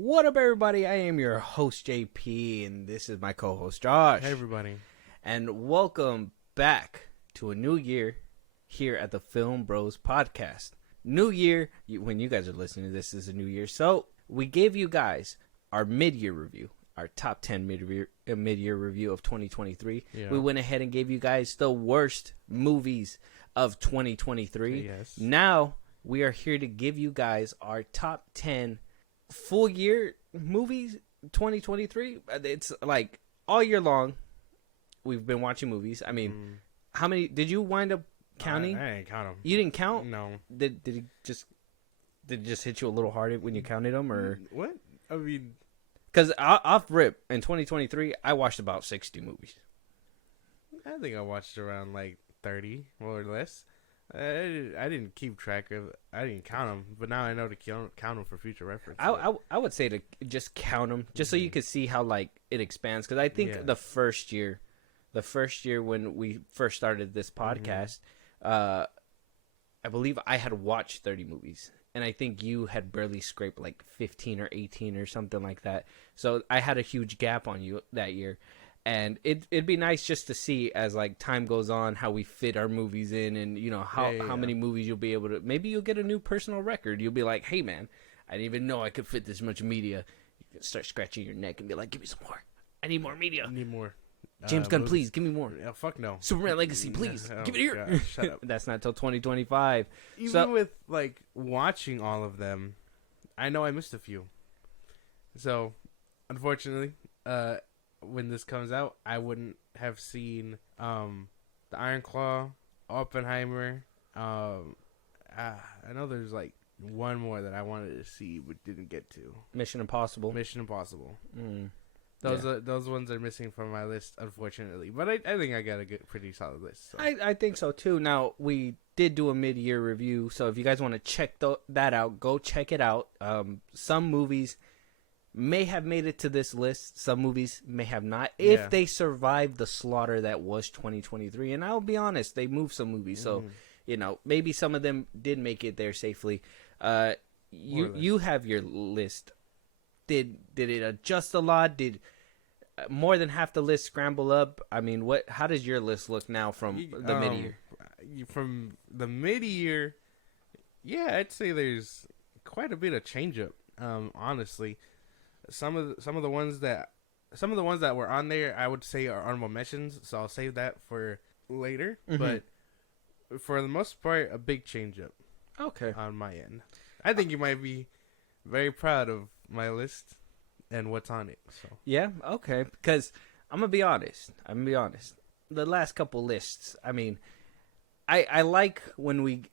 What up, everybody? I am your host, JP, and this is my co-host, Josh. Hey, everybody. And welcome back to a new year here at the Film Bros Podcast. New year, when you guys are listening to this, is a new year. So we gave you guys our mid-year review, our top 10 mid-year review of 2023. Yeah. We went ahead and gave you guys the worst movies of 2023. Yes. Now we are here to give you guys our top 10 full year movies 2023. It's like all year long we've been watching movies. I mean, how many did you wind up counting? I didn't count them. You didn't count? No. Did it just hit you a little harder when you counted them, or what? I mean, because off rip in 2023 I watched about 60 movies. I think I watched around like 30 more or less. I didn't keep track of. I didn't count them, but now I know to count them for future reference. I would say to just count them, just so you could see how like it expands. Because I think the first year when we first started this podcast, I believe I had watched 30 movies, and I think you had barely scraped like 15 or 18 or something like that. So I had a huge gap on you that year. And it'd be nice just to see as like time goes on how we fit our movies in, and you know how many movies you'll be able to. Maybe you'll get a new personal record. You'll be like, hey man, I didn't even know I could fit this much media. You can start scratching your neck and be like, give me some more. I need more media. I need more. James Gunn, please give me more. Fuck no. Superman Legacy, please give it here. God, shut up. That's not till 2025. Even with like watching all of them, I know I missed a few. So, unfortunately, when this comes out, I wouldn't have seen the Iron Claw, Oppenheimer. I know there's like one more that I wanted to see but didn't get to. Mission Impossible. Those ones are missing from my list, unfortunately. But I think I got a pretty solid list. So. I think so too. Now, we did do a mid-year review, so if you guys want to check that out, go check it out. Some movies may have made it to this list. Some movies may have not, if they survived the slaughter that was 2023. And I'll be honest, they moved some movies, so you know, maybe some of them did make it there safely. You have your list. Did it adjust a lot? Did more than half the list scramble up? I mean, how does your list look now from the mid-year? From the mid-year, yeah, I'd say there's quite a bit of change up. Honestly. Some of the ones that were on there, I would say are honorable mentions, so I'll save that for later. But for the most part, a big change up. Okay. On my end, I think you might be very proud of my list and what's on it. So yeah, okay. Because I'm gonna be honest. The last couple lists, I mean, I like when we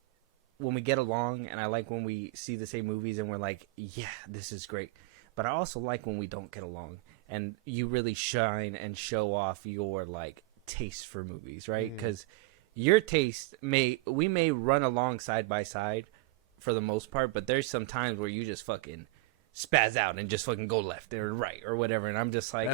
get along, and I like when we see the same movies and we're like, yeah, this is great. But I also like when we don't get along and you really shine and show off your like taste for movies, right? Because your taste we may run along side by side for the most part, but there's some times where you just fucking spaz out and just fucking go left or right or whatever, and I'm just like,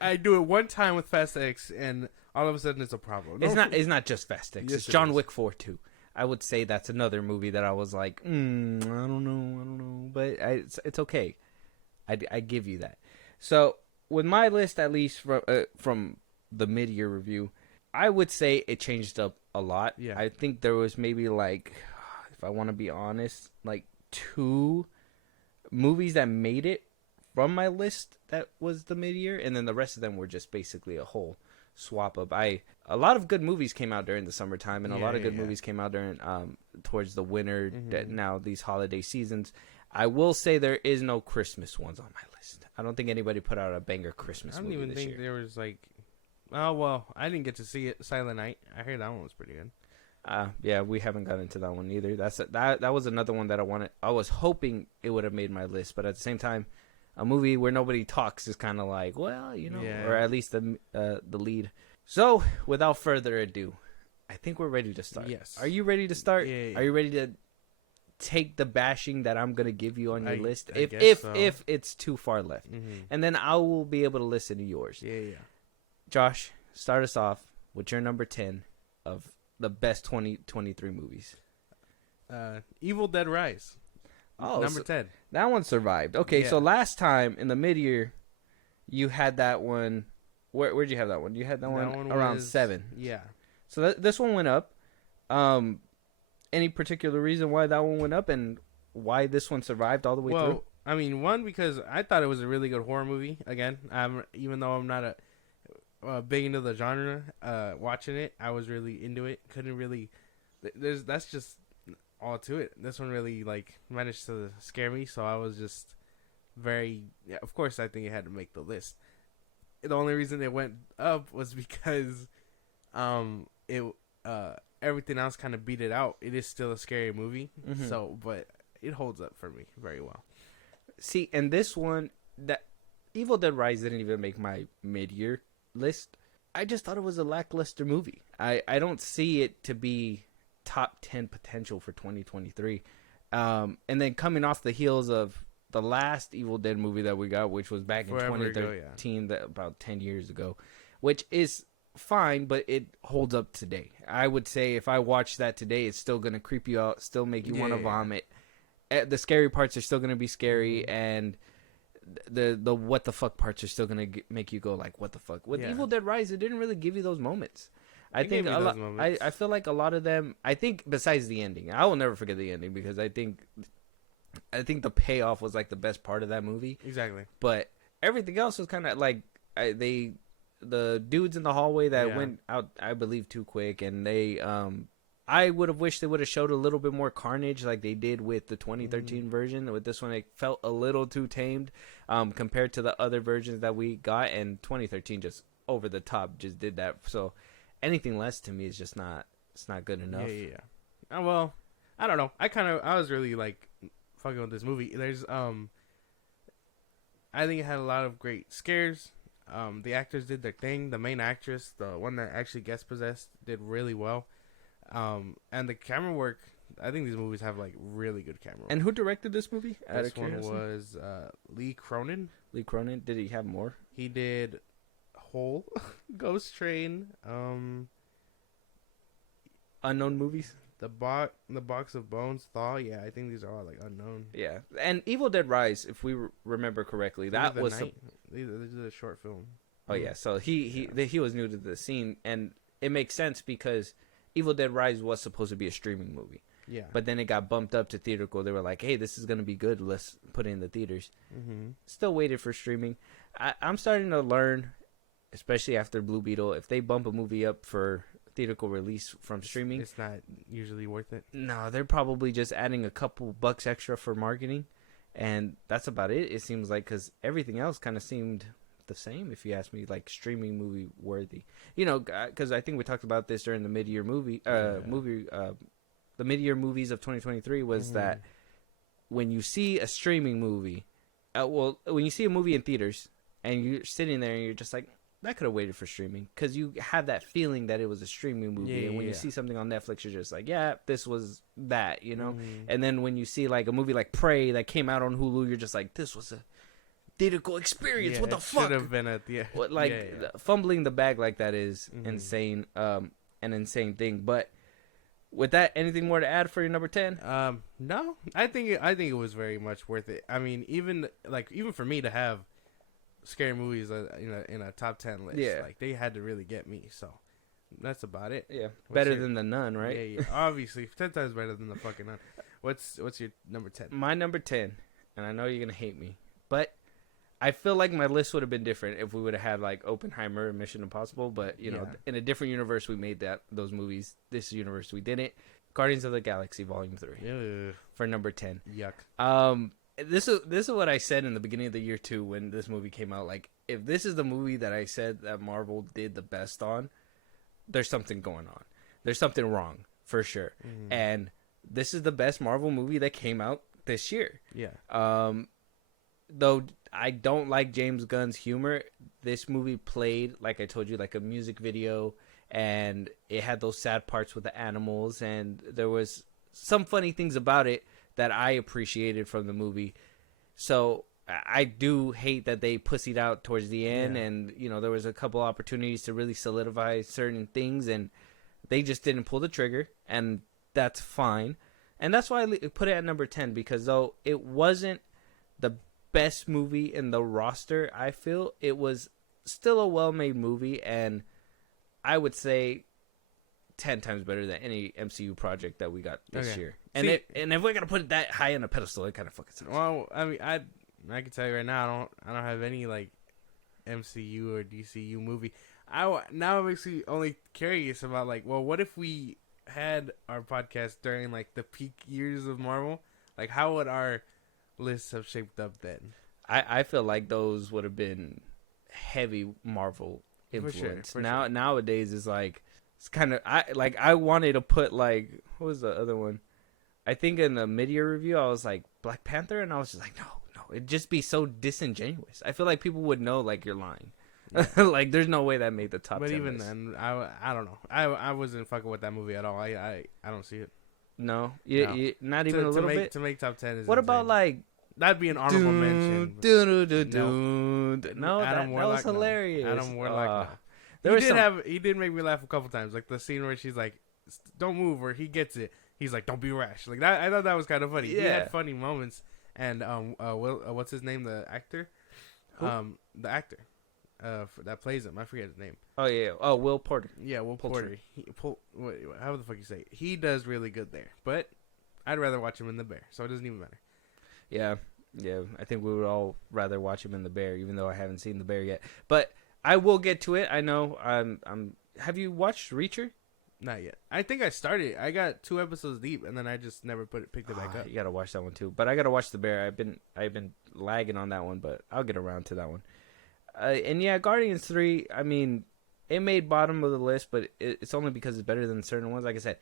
I do it one time with Fast X, and all of a sudden it's a problem. It's not just Fast X. Yes, it's John Wick 4 too. I would say that's another movie that I was like, I don't know, but it's okay. I give you that. So with my list, at least from the mid-year review, I would say it changed up a lot. Yeah. I think there was maybe like, if I want to be honest, like 2 movies that made it from my list that was the mid-year, and then the rest of them were just basically a whole swap up. A lot of good movies came out during the summertime, and a lot of good movies came out during towards the winter. Now these holiday seasons. I will say there is no Christmas ones on my list. I don't think anybody put out a banger Christmas movie this year. I don't even think there was like... Oh, well, I didn't get to see it. Silent Night. I heard that one was pretty good. Yeah, we haven't gotten into that one either. That was another one that I wanted. I was hoping it would have made my list, but at the same time, a movie where nobody talks is kind of like, well, you know, or at least the lead. So, without further ado, I think we're ready to start. Yes. Are you ready to start? Yeah. Are you ready to take the bashing that I'm gonna give you on your list if it's too far left, and then I will be able to listen to yours. Yeah. Josh, start us off with your number 10 of the best 2023 movies. Evil Dead Rise. Oh, number 10. That one survived. Okay, so last time in the mid-year, you had that one. Where'd you have that one? You had that one around 7. Yeah. So this one went up. Any particular reason why that one went up and why this one survived all the way through? I mean, one, because I thought it was a really good horror movie. Again, even though I'm not big into the genre, watching it, I was really into it. Couldn't really. That's just all to it. This one really managed to scare me, so I was just very. Yeah, of course, I think it had to make the list. The only reason it went up was because, everything else kind of beat it out. It is still a scary movie, but it holds up for me very well. See, and this one, that Evil Dead Rise didn't even make my mid-year list. I just thought it was a lackluster movie. I don't see it to be top 10 potential for 2023. And then coming off the heels of the last Evil Dead movie that we got, which was back in 2013, about 10 years ago, which is fine, but it holds up today. I would say if I watch that today, it's still going to creep you out, still make you want to vomit. The scary parts are still going to be scary, and the what the fuck parts are still going to make you go like, what the fuck? With Evil Dead Rise, it didn't really give you those moments. I think a lot. I feel like a lot of them. I think besides the ending, I will never forget the ending because I think the payoff was like the best part of that movie. Exactly. But everything else was kind of like the dudes in the hallway that went out, I believe, too quick, and they I would have wished they would have showed a little bit more carnage like they did with the 2013 version. With this one, it felt a little too tamed compared to the other versions that we got, and 2013 just over the top just did that. So anything less to me is just not, it's not good enough. Yeah. Well, I don't know. I was really fucking with this movie. There's I think it had a lot of great scares. The actors did their thing. The main actress, the one that actually guest possessed, did really well. And the camera work, I think these movies have really good camera work. And who directed this movie? This one was Lee Cronin. Lee Cronin. Did he have more? He did Hole, Ghost Train, unknown movies. The Box of Bones, Thaw. Yeah, I think these are all unknown. Yeah, and Evil Dead Rise, if we remember correctly, that was this is a short film. Oh yeah, so he was new to the scene, and it makes sense because Evil Dead Rise was supposed to be a streaming movie. Yeah. But then it got bumped up to theatrical. They were like, hey, this is going to be good. Let's put it in the theaters. Mm-hmm. Still waited for streaming. I'm starting to learn, especially after Blue Beetle, if they bump a movie up for theatrical release from streaming, it's not usually worth it. No, they're probably just adding a couple bucks extra for marketing. And that's about it, it seems like, because everything else kind of seemed the same, if you ask me, streaming movie worthy. Because I think we talked about this during the mid-year the mid-year movies of 2023 was that when you see a streaming movie, when you see a movie in theaters and you're sitting there and you're just like, that could have waited for streaming, because you have that feeling that it was a streaming movie, and when you see something on Netflix, you're just like, yeah, this was that, And then when you see a movie like Prey that came out on Hulu, you're just like, this was a theatrical experience. What the fuck? Should have been at the fumbling the bag like that is insane, an insane thing. But with that, anything more to add for your number 10? No, I think it was very much worth it. I mean, even for me to have scary movies in a top 10 list, they had to really get me. So that's about it. Yeah, better than The Nun, right? Yeah. Obviously, 10 times better than the fucking Nun. What's your number 10? My number 10, and I know you're gonna hate me, but I feel like my list would have been different if we would have had Oppenheimer and Mission Impossible. But in a different universe, we made those movies. This universe, we didn't. Guardians of the Galaxy Volume 3 for number 10. Yuck. This is what I said in the beginning of the year too, when this movie came out. If this is the movie that I said that Marvel did the best on, there's something going on. There's something wrong for sure. And this is the best Marvel movie that came out this year. Yeah. Though I don't like James Gunn's humor, this movie played, like I told you, like a music video, and it had those sad parts with the animals, and there was some funny things about it that I appreciated from the movie. So I do hate that they pussied out towards the end, and there was a couple opportunities to really solidify certain things, and they just didn't pull the trigger, and that's fine. And that's why I put it at number 10, because though it wasn't the best movie in the roster, I feel it was still a well-made movie, and I would say 10 times better than any MCU project that we got this year. And and if we're gonna put it that high on a pedestal, it kind of fucking sucks. Well, I mean, I can tell you right now, I don't have any like MCU or DCU movie. Now I'm actually only curious about like, well, what if we had our podcast during like the peak years of Marvel? Like, how would our lists have shaped up then? I feel like those would have been heavy Marvel influence. For sure. Nowadays it's like, it's kind of, I wanted to put like, what was the other one? I think in the mid-year review I was like Black Panther, and I was just like, no, it'd just be so disingenuous. I feel like people would know like you're lying. Yeah. Like there's no way that made the top 10 But even list. then, I don't know. I wasn't fucking with that movie at all. I don't see it. No, you not even a little bit. To make top 10 is what insane. About like that'd be an honorable mention. No, that was hilarious. Adam Warlock. He did make me laugh a couple times, like the scene where she's like, "Don't move," or he gets it. He's like, "Don't be rash." Like that. I thought that was kind of funny. Yeah. He had funny moments. And what's his name? The actor. Who? The actor. That plays him. I forget his name. Oh yeah. Oh, Will Porter. Yeah, Will Porter. How the fuck you say it? He does really good there, but I'd rather watch him in The Bear, so it doesn't even matter. Yeah. I think we would all rather watch him in The Bear, even though I haven't seen The Bear yet. But I will get to it. I know. Have you watched Reacher? Not yet. I think I started. I got 2 episodes deep, and then I just never picked it back up. You gotta watch that one too. But I gotta watch The Bear. I've been lagging on that one, but I'll get around to that one. And yeah, Guardians 3, I mean, it made bottom of the list, but it's only because it's better than certain ones. Like I said,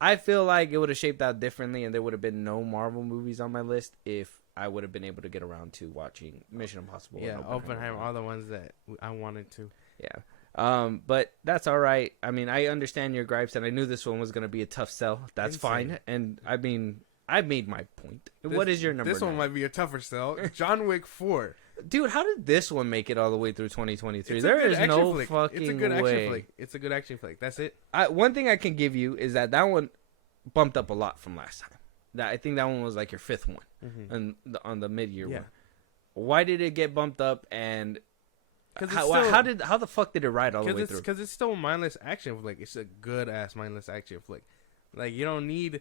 I feel like it would have shaped out differently, and there would have been no Marvel movies on my list if I would have been able to get around to watching Mission Impossible. Yeah, Oppenheimer, all the ones that I wanted to. Yeah. But that's all right. I mean, I understand your gripes, and I knew this one was going to be a tough sell. That's fine. And I mean, I made my point. What is your number? This one might be a tougher sell. John Wick 4. Dude, how did this one make it all the way through 2023? There is no fucking way. It's a good action flick. It's a good action flick. That's it. One thing I can give you is that one bumped up a lot from last time. I think that one was like your 5th one on the mid-year one. Why did it get bumped up, and how the fuck did it ride all the way through? Because it's still a mindless action flick. It's a good ass mindless action flick. Like, you don't need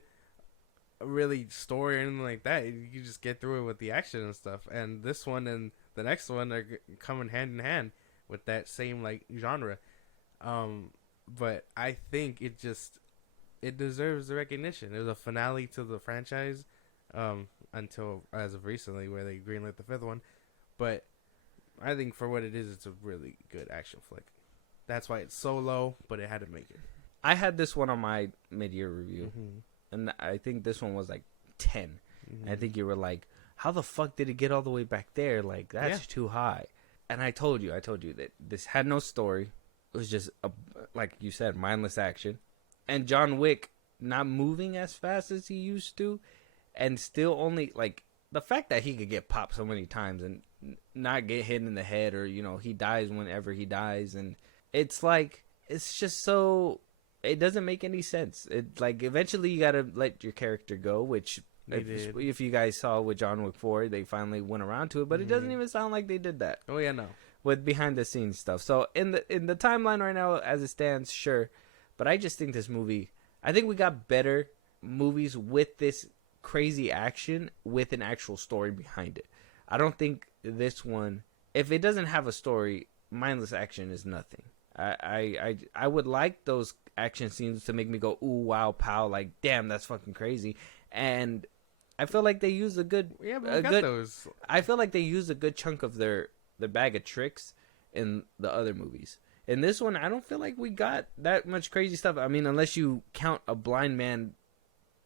a really story or anything like that. You just get through it with the action and stuff. And this one and the next one are coming hand in hand with that same like genre. But I think it deserves the recognition. It was a finale to the franchise, until as of recently where they greenlit the 5th one. But I think for what it is, it's a really good action flick. That's why it's so low, but it had to make it. I had this one on my mid-year review, and I think this one was like 10. I think you were like, how the fuck did it get all the way back there? Like, that's too high. And I told you that this had no story. It was just, like you said, mindless action. And John Wick not moving as fast as he used to, and still only, like, the fact that he could get popped so many times and not get hit in the head, or, you know, he dies whenever he dies. And it's like, it's just so, it doesn't make any sense. It, like, eventually you gotta let your character go, which... If you guys saw with John Wick 4, they finally went around to it, but it doesn't even sound like they did that. Oh yeah, no. With behind the scenes stuff. So in the timeline right now, as it stands, sure, but I just think this movie. I think we got better movies with this crazy action with an actual story behind it. I don't think this one, if it doesn't have a story, mindless action is nothing. I would like those action scenes to make me go, ooh, wow, pow, like damn, that's fucking crazy, and I feel like they use a good. Yeah, but we got those. I feel like they use a good chunk of their bag of tricks in the other movies. In this one, I don't feel like we got that much crazy stuff. I mean, unless you count a blind man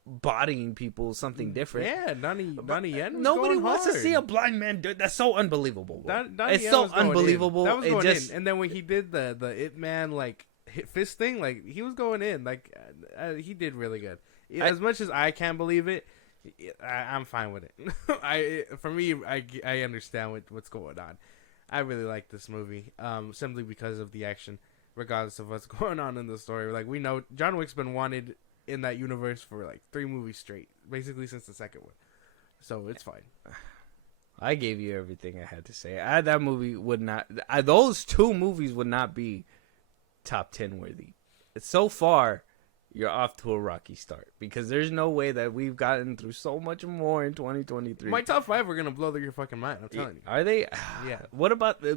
bodying people, something different. Yeah, Donnie Yen was nobody going wants hard. to see a blind man do it. That's so unbelievable. It's so unbelievable. That was going in. And then when he did the Ip Man like hit fist thing, like he was going in. Like he did really good. As much as I can't believe it, I'm fine with it. For me, I understand what's going on. I really like this movie, simply because of the action, regardless of what's going on in the story. Like, we know John Wick's been wanted in that universe for like 3 movies straight, basically since the second one. So it's fine. I gave you everything I had to say. That movie would not. Those 2 movies would not be top 10 worthy. So far, you're off to a rocky start because there's no way that we've gotten through so much more in 2023. My top 5 are gonna blow your fucking mind. I'm telling you. Are they? Yeah. What about the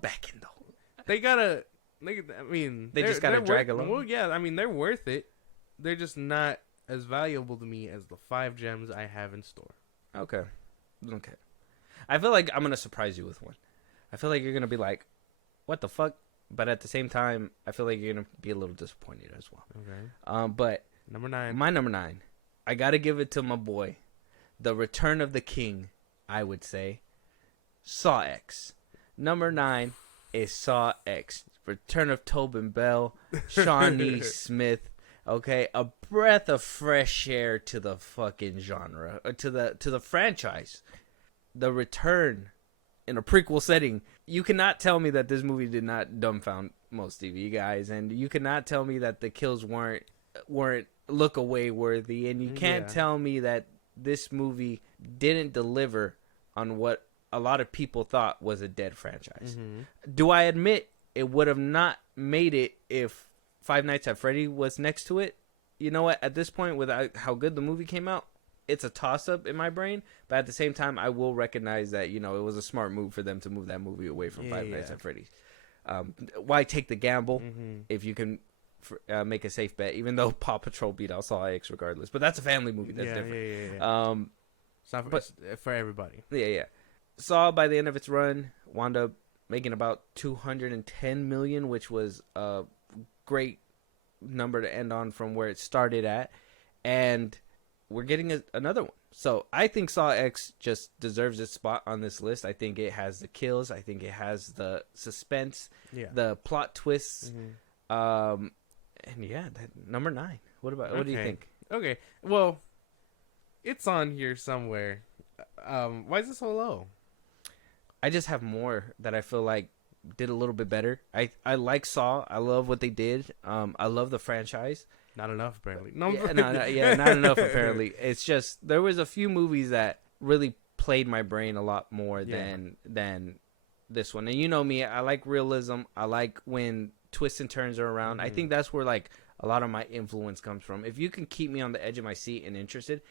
back end though? They gotta. I mean, they just gotta drag along. Well, yeah. I mean, they're worth it. They're just not as valuable to me as the 5 gems I have in store. Okay. I feel like I'm gonna surprise you with one. I feel like you're gonna be like, "What the fuck?" But at the same time, I feel like you're gonna be a little disappointed as well. Okay. But number 9. My number 9, I gotta give it to my boy, the Return of the King. I would say, Saw X. Number 9 is Saw X. Return of Tobin Bell, Shawnee Smith. Okay, a breath of fresh air to the fucking genre, to the franchise. The return in a prequel setting. You cannot tell me that this movie did not dumbfound most of you guys, and you cannot tell me that the kills weren't look away worthy, and you can't tell me that this movie didn't deliver on what a lot of people thought was a dead franchise. Mm-hmm. Do I admit it would have not made it if Five Nights at Freddy was next to it? You know what? At this point, with how good the movie came out, it's a toss-up in my brain. But at the same time, I will recognize that, it was a smart move for them to move that movie away from Five Nights at Freddy's. Why take the gamble if you can make a safe bet? Even though Paw Patrol beat out Saw X regardless. But that's a family movie. That's different. Yeah. It's not for everybody. Yeah. Saw, by the end of its run, wound up making about $210 million, which was a great number to end on from where it started at. And we're getting another one. So I think Saw X just deserves its spot on this list. I think it has the kills. I think it has the suspense, the plot twists. Mm-hmm. And number 9. What do you think? Okay. Well, it's on here somewhere. Why is it so low? I just have more that I feel like did a little bit better. I like Saw. I love what they did. I love the franchise. Not enough, apparently. Not enough, apparently. It's just, there was a few movies that really played my brain a lot more than this one. And you know me, I like realism. I like when twists and turns are around. I think that's where, like, a lot of my influence comes from. If you can keep me on the edge of my seat and interested,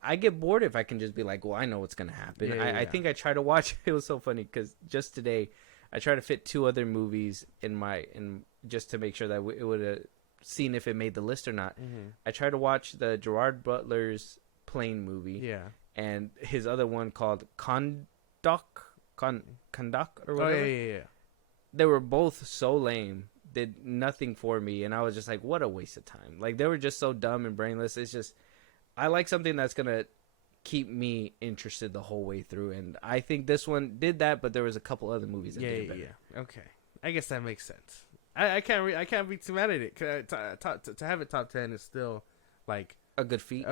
I get bored if I can just be like, well, I know what's going to happen. I think I try to watch, it was so funny, because just today, I tried to fit 2 other movies in just to make sure that it would have seen if it made the list or not. Mm-hmm. I tried to watch the Gerard Butler's Plane movie, and his other one called Conduct or whatever. Oh yeah. They were both so lame, did nothing for me, and I was just like, what a waste of time. Like, they were just so dumb and brainless. It's just, I like something that's gonna keep me interested the whole way through, and I think this one did that. But there was a couple other movies that did better. Okay, I guess that makes sense. I can't be too mad at it. To have it top 10 is still like a good feat.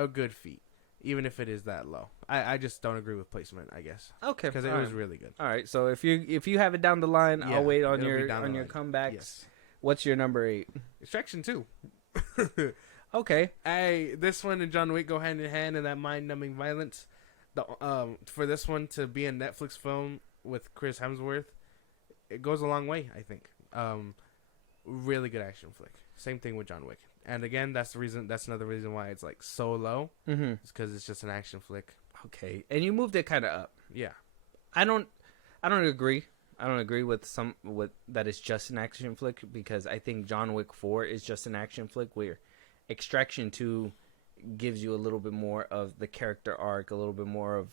Even if it is that low. I just don't agree with placement, I guess. Okay, because it was really good. All right, so if you have it down the line, I'll wait on your comebacks. Yes. What's your number 8? Extraction 2. Okay. This one and John Wick go hand in hand in that mind-numbing violence. For this one to be a Netflix film with Chris Hemsworth, it goes a long way, I think. Really good action flick. Same thing with John Wick. And again, that's another reason why it's like so low. Mm-hmm. It's because it's just an action flick. Okay. And you moved it kind of up. Yeah. I don't agree. I don't agree with that it's just an action flick, because I think John Wick 4 is just an action flick, where Extraction 2 gives you a little bit more of the character arc, a little bit more of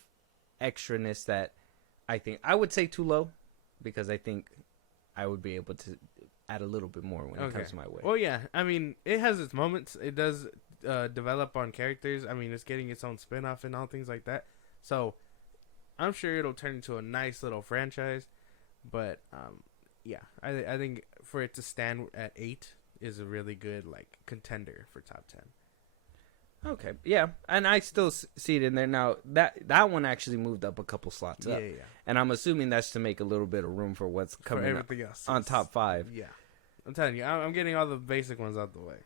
extraness that I think I would say too low, because I think I would be able to add a little bit more when it comes my way. Well, yeah. I mean, it has its moments. It does develop on characters. I mean, it's getting its own spin-off and all things like that. So I'm sure it'll turn into a nice little franchise. But I think for it to stand at 8 is a really good contender for top 10. Okay, yeah, and I still see it in there now. That one actually moved up a couple slots up, and I'm assuming that's to make a little bit of room for what's coming for everything else on top 5. Yeah, I'm telling you, I'm getting all the basic ones out the way.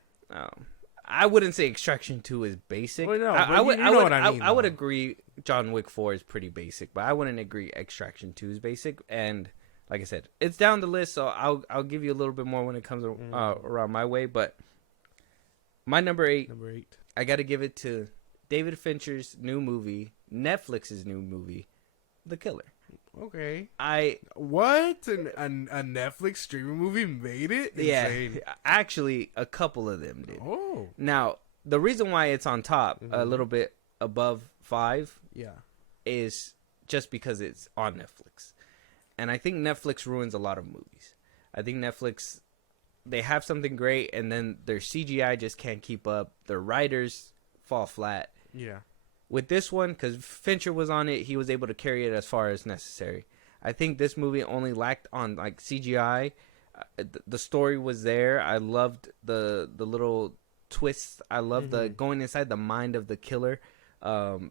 I wouldn't say Extraction 2 is basic. Well, no, I would, you know what I mean. I would agree. John Wick 4 is pretty basic, but I wouldn't agree Extraction 2 is basic. And like I said, it's down the list, so I'll give you a little bit more when it comes around my way. But my number eight, I got to give it to David Fincher's new movie, Netflix's new movie, The Killer. Okay. What? A Netflix streaming movie made it? Insane. Yeah. Actually, a couple of them did. Oh. Now, the reason why it's on top, a little bit above 5, is just because it's on Netflix. And I think Netflix ruins a lot of movies. I think Netflix, they have something great, and then their CGI just can't keep up. Their writers fall flat. Yeah. With this one, because Fincher was on it, he was able to carry it as far as necessary. I think this movie only lacked on like CGI. The story was there. I loved the little twists. I loved the going inside the mind of the killer, the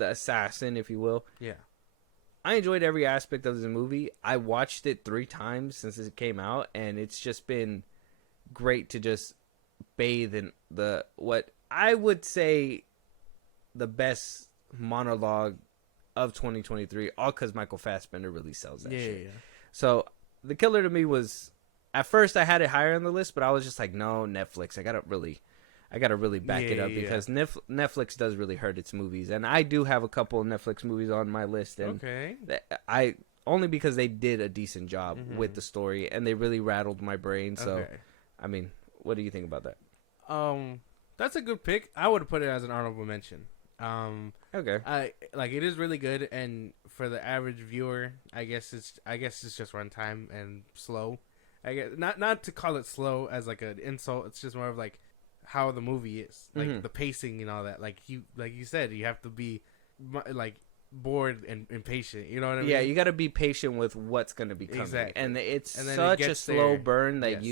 assassin, if you will. Yeah. I enjoyed every aspect of the movie. I watched it 3 times since it came out, and it's just been great to just bathe in what I would say the best monologue of 2023, all because Michael Fassbender really sells that shit. Yeah. So The Killer to me was, at first I had it higher on the list, but I was just like, no, Netflix, I gotta really back it up because Netflix does really hurt its movies, and I do have a couple of Netflix movies on my list, and I only because they did a decent job with the story, and they really rattled my brain. So, I mean, what do you think about that? That's a good pick. I would put it as an honorable mention. It is really good, and for the average viewer, I guess it's just runtime and slow. I guess not to call it slow as like an insult. It's just more of like how the movie is, like the pacing and all that. Like you said, you have to be like bored and impatient. You know what I mean? Yeah, you got to be patient with what's going to be coming, and it's such a slow burn that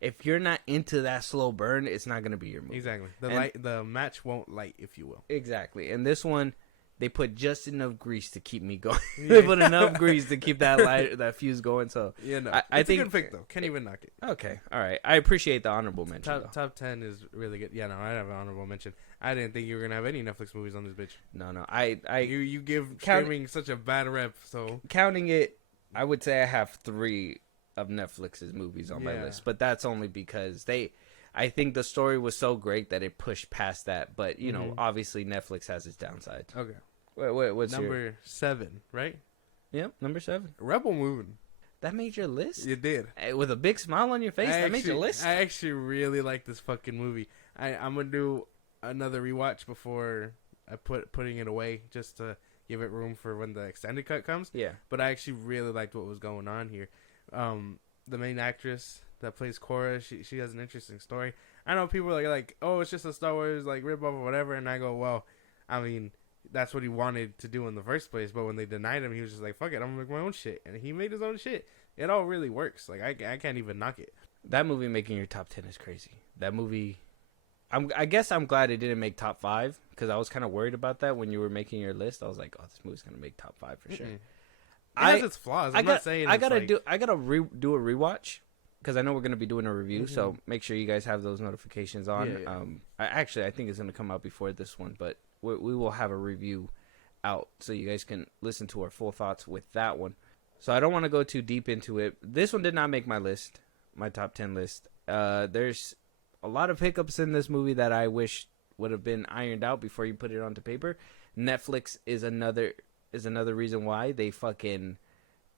if you're not into that slow burn, it's not going to be your movie. Exactly. The match won't light, if you will. Exactly. And this one, they put just enough grease to keep me going. They put enough grease to keep that fuse going. So I think it's a good pick though. Can't even knock it. Okay. All right. I appreciate the honorable mention. Top 10 is really good. Yeah, no, I have an honorable mention. I didn't think you were gonna have any Netflix movies on this bitch. No. You give streaming such a bad rep. So counting it, I would say I have 3 of Netflix's movies on my list, but that's only because I think the story was so great that it pushed past that. But you know, obviously Netflix has its downsides. Okay. What's number 7, right? Yeah, number 7. Rebel Moon. That made your list? You did. With a big smile on your face, that made your list? I actually really like this fucking movie. I'm gonna do another rewatch before I putting it away, just to give it room for when the extended cut comes. Yeah. But I actually really liked what was going on here. The main actress that plays Cora, she has an interesting story. I know people are like, oh, it's just a Star Wars like rip off or whatever, and I go, well, I mean, that's what he wanted to do in the first place. But when they denied him, he was just like, fuck it, I'm gonna make my own shit, and he made his own shit. It all really works. Like I can't even knock it. That movie making your top 10 is crazy. That movie, I guess I'm glad it didn't make top 5 because I was kind of worried about that when you were making your list. I was like, oh, this movie's gonna make top 5 for sure. It has its flaws. I'm not saying I gotta do a rewatch because I know we're gonna be doing a review. So make sure you guys have those notifications on. I think it's gonna come out before this one, but we will have a review out so you guys can listen to our full thoughts with that one. So I don't want to go too deep into it. This one did not make my list, my top 10 list. There's a lot of hiccups in this movie that I wish would have been ironed out before you put it onto paper. Netflix is another reason why they fucking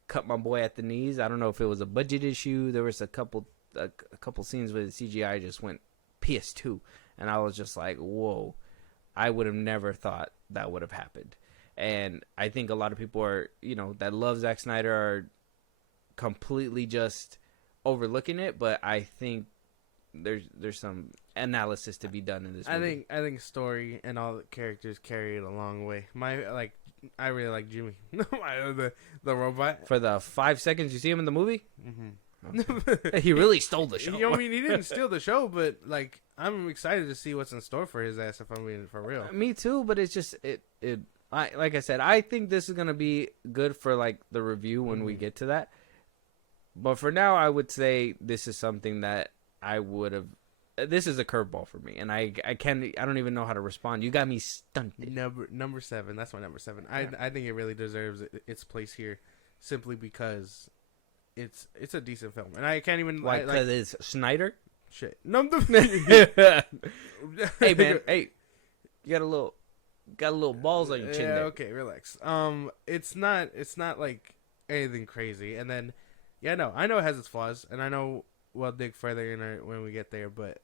cut my boy at the knees. I don't know if it was a budget issue. There was a couple scenes where the CGI just went PS2, and I was just like, whoa, I would have never thought that would have happened. And I think a lot of people are, that love Zack Snyder are completely just overlooking it, but I think there's some analysis to be done in this movie. I think story and all the characters carry it a long way. I really like Jimmy, the robot. For the 5 seconds you see him in the movie, he really stole the show. I mean, he didn't steal the show, but like, I'm excited to see what's in store for his ass. If I'm being for real, me too. But it's just like I said, I think this is gonna be good for like the review when we get to that. But for now, I would say this is something that I would have this is a curveball for me, and I don't even know how to respond. You got me stunted. Number 7. That's my number 7. I think it really deserves its place here, simply because it's a decent film, and I can't even Why? Because it's Snyder. Shit. Number. Hey man, hey, you got a little balls on your chin there. Okay, relax. It's not like anything crazy, and then no, I know it has its flaws, and I know we'll dig further in when we get there, but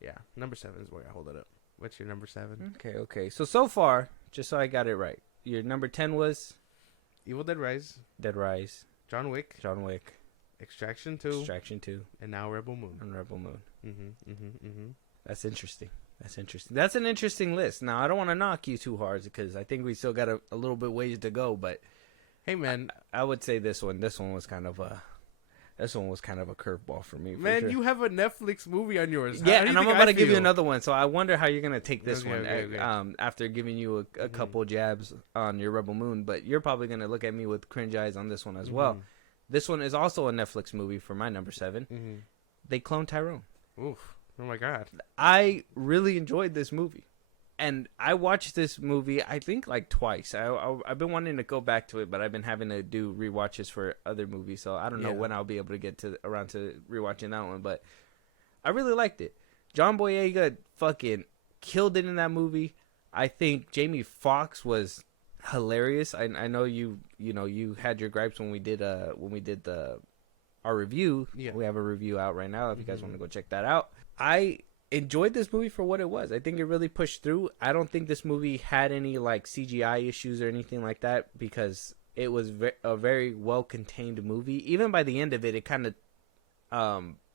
yeah, number 7 is where I hold it up. What's your number 7? Okay. So far, just so I got it right, your number 10 was Evil Dead Rise, John Wick, Extraction 2, and now Rebel Moon. That's interesting. That's an interesting list. Now, I don't want to knock you too hard because I think we still got a little bit ways to go, but hey, man, I would say this one was kind of a curveball for me. Man, sure. You have a Netflix movie on yours. Yeah, and I'm about to give you another one, so I wonder how you're gonna take this one. Okay. After giving you a couple jabs on your Rebel Moon, but you're probably gonna look at me with cringe eyes on this one as well. This one is also a Netflix movie for my number 7. They cloned Tyrone. Oof. Oh my god. I really enjoyed this movie. And I watched this movie, I think, like twice. I've been wanting to go back to it, but I've been having to do rewatches for other movies. So I don't know when I'll be able to get around to rewatching that one. But I really liked it. John Boyega fucking killed it in that movie. I think Jamie Foxx was hilarious. I know you had your gripes when we did our review. Yeah. We have a review out right now if you guys want to go check that out. I enjoyed this movie for what it was. I think it really pushed through. I don't think this movie had any like CGI issues or anything like that because it was a very well contained movie. Even by the end of it, it kind of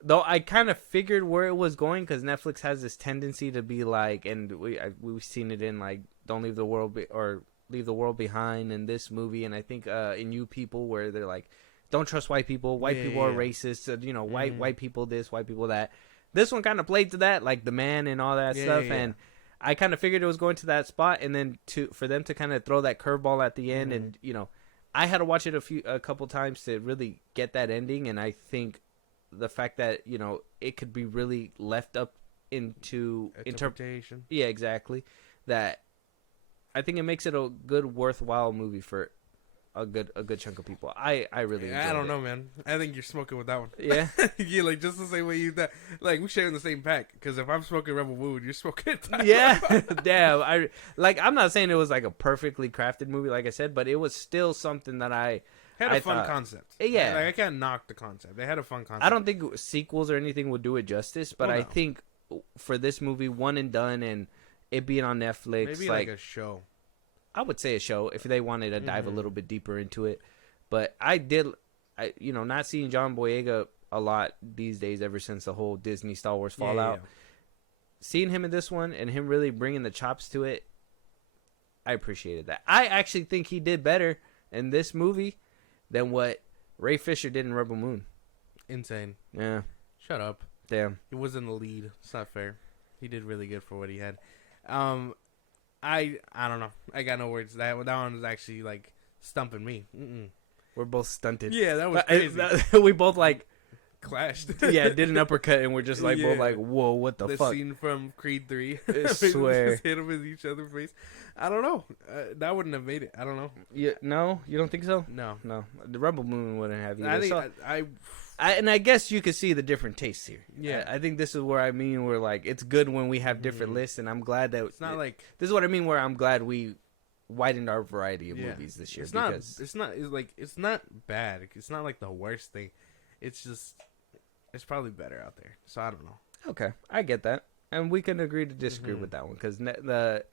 though I kind of figured where it was going because Netflix has this tendency to be like, and we've seen it in like Don't Leave the World Leave the World Behind in this movie, and I think in You People where they're like, don't trust white people. White people are racist. White people this, white people that. This one kind of played to that, like The Man and all that stuff, and I kind of figured it was going to that spot, and then for them to kind of throw that curveball at the end, and I had to watch it a couple times to really get that ending, and I think the fact that it could be really left up into interpretation. Yeah, exactly. That I think it makes it a good, worthwhile movie for a good chunk of people. I really enjoyed I don't know, man. I think you're smoking with that one. Yeah? Yeah, like just the same way you that. Like we share in the same pack. Because if I'm smoking Rebel Moon, you're smoking Tyrone. Yeah, damn. I'm not saying it was like a perfectly crafted movie, like I said, but it was still something that I had a fun concept. Yeah, like I can't knock the concept. They had a fun concept. I don't think sequels or anything would do it justice, but I think for this movie, one and done, and it being on Netflix, maybe like a show. I would say a show if they wanted to dive a little bit deeper into it. But not seeing John Boyega a lot these days ever since the whole Disney Star Wars fallout. Yeah. Seeing him in this one and him really bringing the chops to it, I appreciated that. I actually think he did better in this movie than what Ray Fisher did in Rebel Moon. Insane. Yeah. Shut up. Damn. He was in the lead. It's not fair. He did really good for what he had. I don't know. I got no words. That one was actually like stumping me. We're both stunted. Yeah, that was crazy. We both like clashed. Yeah, did an uppercut and we're just like both like, whoa, what the fuck? The scene from Creed 3. I swear. Just hit them with each other's face. I don't know. That wouldn't have made it. I don't know. No, you don't think so? No. The Rebel Moon wouldn't have either. And I guess you could see the different tastes here. Yeah, I think this is where I mean we're like it's good when we have different lists, and I'm glad that it's not like this is what I mean where I'm glad we widened our variety of movies this year. It's not bad. It's not like the worst thing. It's just it's probably better out there. So I don't know. Okay, I get that, and we can agree to disagree with that one because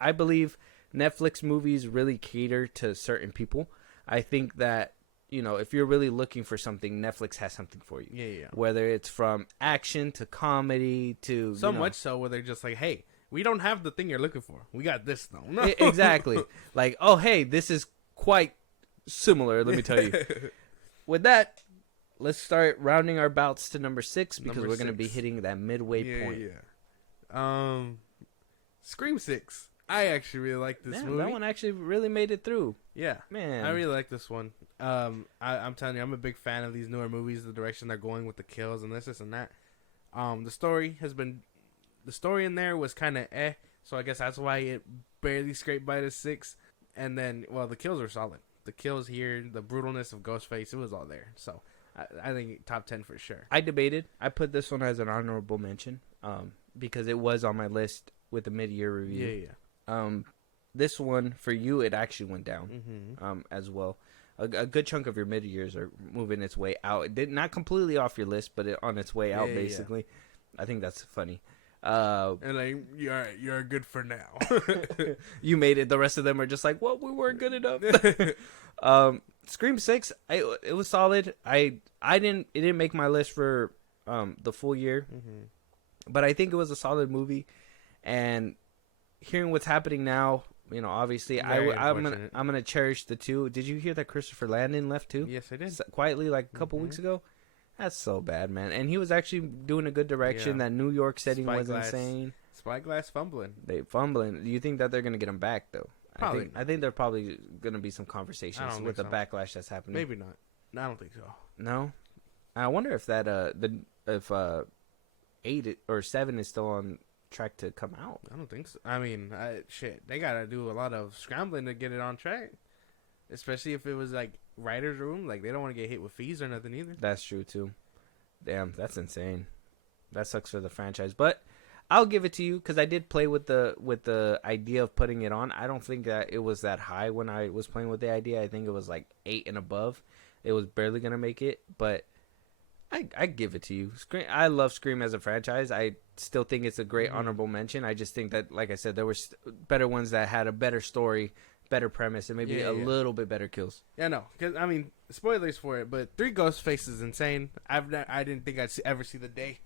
I believe Netflix movies really cater to certain people. I think that. If you're really looking for something, Netflix has something for you. Yeah. Whether it's from action to comedy to so much so where they're just like, hey, we don't have the thing you're looking for. We got this though. No. Exactly. Like, oh hey, this is quite similar. Let me tell you. With that, let's start rounding our bouts to number 6 because we're going to be hitting that midway point. Yeah. Scream 6. I actually really like this movie. That one actually really made it through. Yeah, man, I really like this one. I'm telling you, I'm a big fan of these newer movies. The direction they're going with the kills and this and that. The story has been the story in there was kind of so I guess that's why it barely scraped by the 6. And then, well, the kills were solid. The kills here, the brutalness of Ghostface, it was all there. So I think top 10 for sure. I debated. I put this one as an honorable mention, because it was on my list with the mid-year review. Yeah. This one for you, it actually went down, as well. A good chunk of your mid-years are moving its way out. It did not completely off your list, but on its way out, basically. I think that's funny. And like, you're good for now. You made it. The rest of them are just like, well, we weren't good enough. Scream 6, it was solid. It didn't make my list for the full year, but I think it was a solid movie. And hearing what's happening now, obviously, I'm gonna cherish the 2. Did you hear that Christopher Landon left too? Yes, I did. Quietly, like a couple weeks ago. That's so bad, man. And he was actually doing a good direction. Yeah. That New York setting was insane. Spyglass fumbling. They fumbling. Do you think that they're gonna get him back though? Probably. I think there's probably gonna be some conversations with the backlash that's happening. Maybe not. I don't think so. No. I wonder if that if 8 or 7 is still on track to come out. I don't think so. I mean, shit, they gotta do a lot of scrambling to get it on track. Especially if it was like writer's room, like they don't want to get hit with fees or nothing either. That's true too. Damn, that's insane. That sucks for the franchise, but I'll give it to you because I did play with the idea of putting it on. I don't think that it was that high when I was playing with the idea. I think it was like 8 and above. It was barely gonna make it, but I give it to you. Scream. I love Scream as a franchise. I still think it's a great honorable mention. I just think that, like I said, there were better ones that had a better story, better premise, and maybe a little bit better kills. Yeah, no, because I mean, spoilers for it, but 3 Ghostface is insane. I didn't think I'd ever see the day.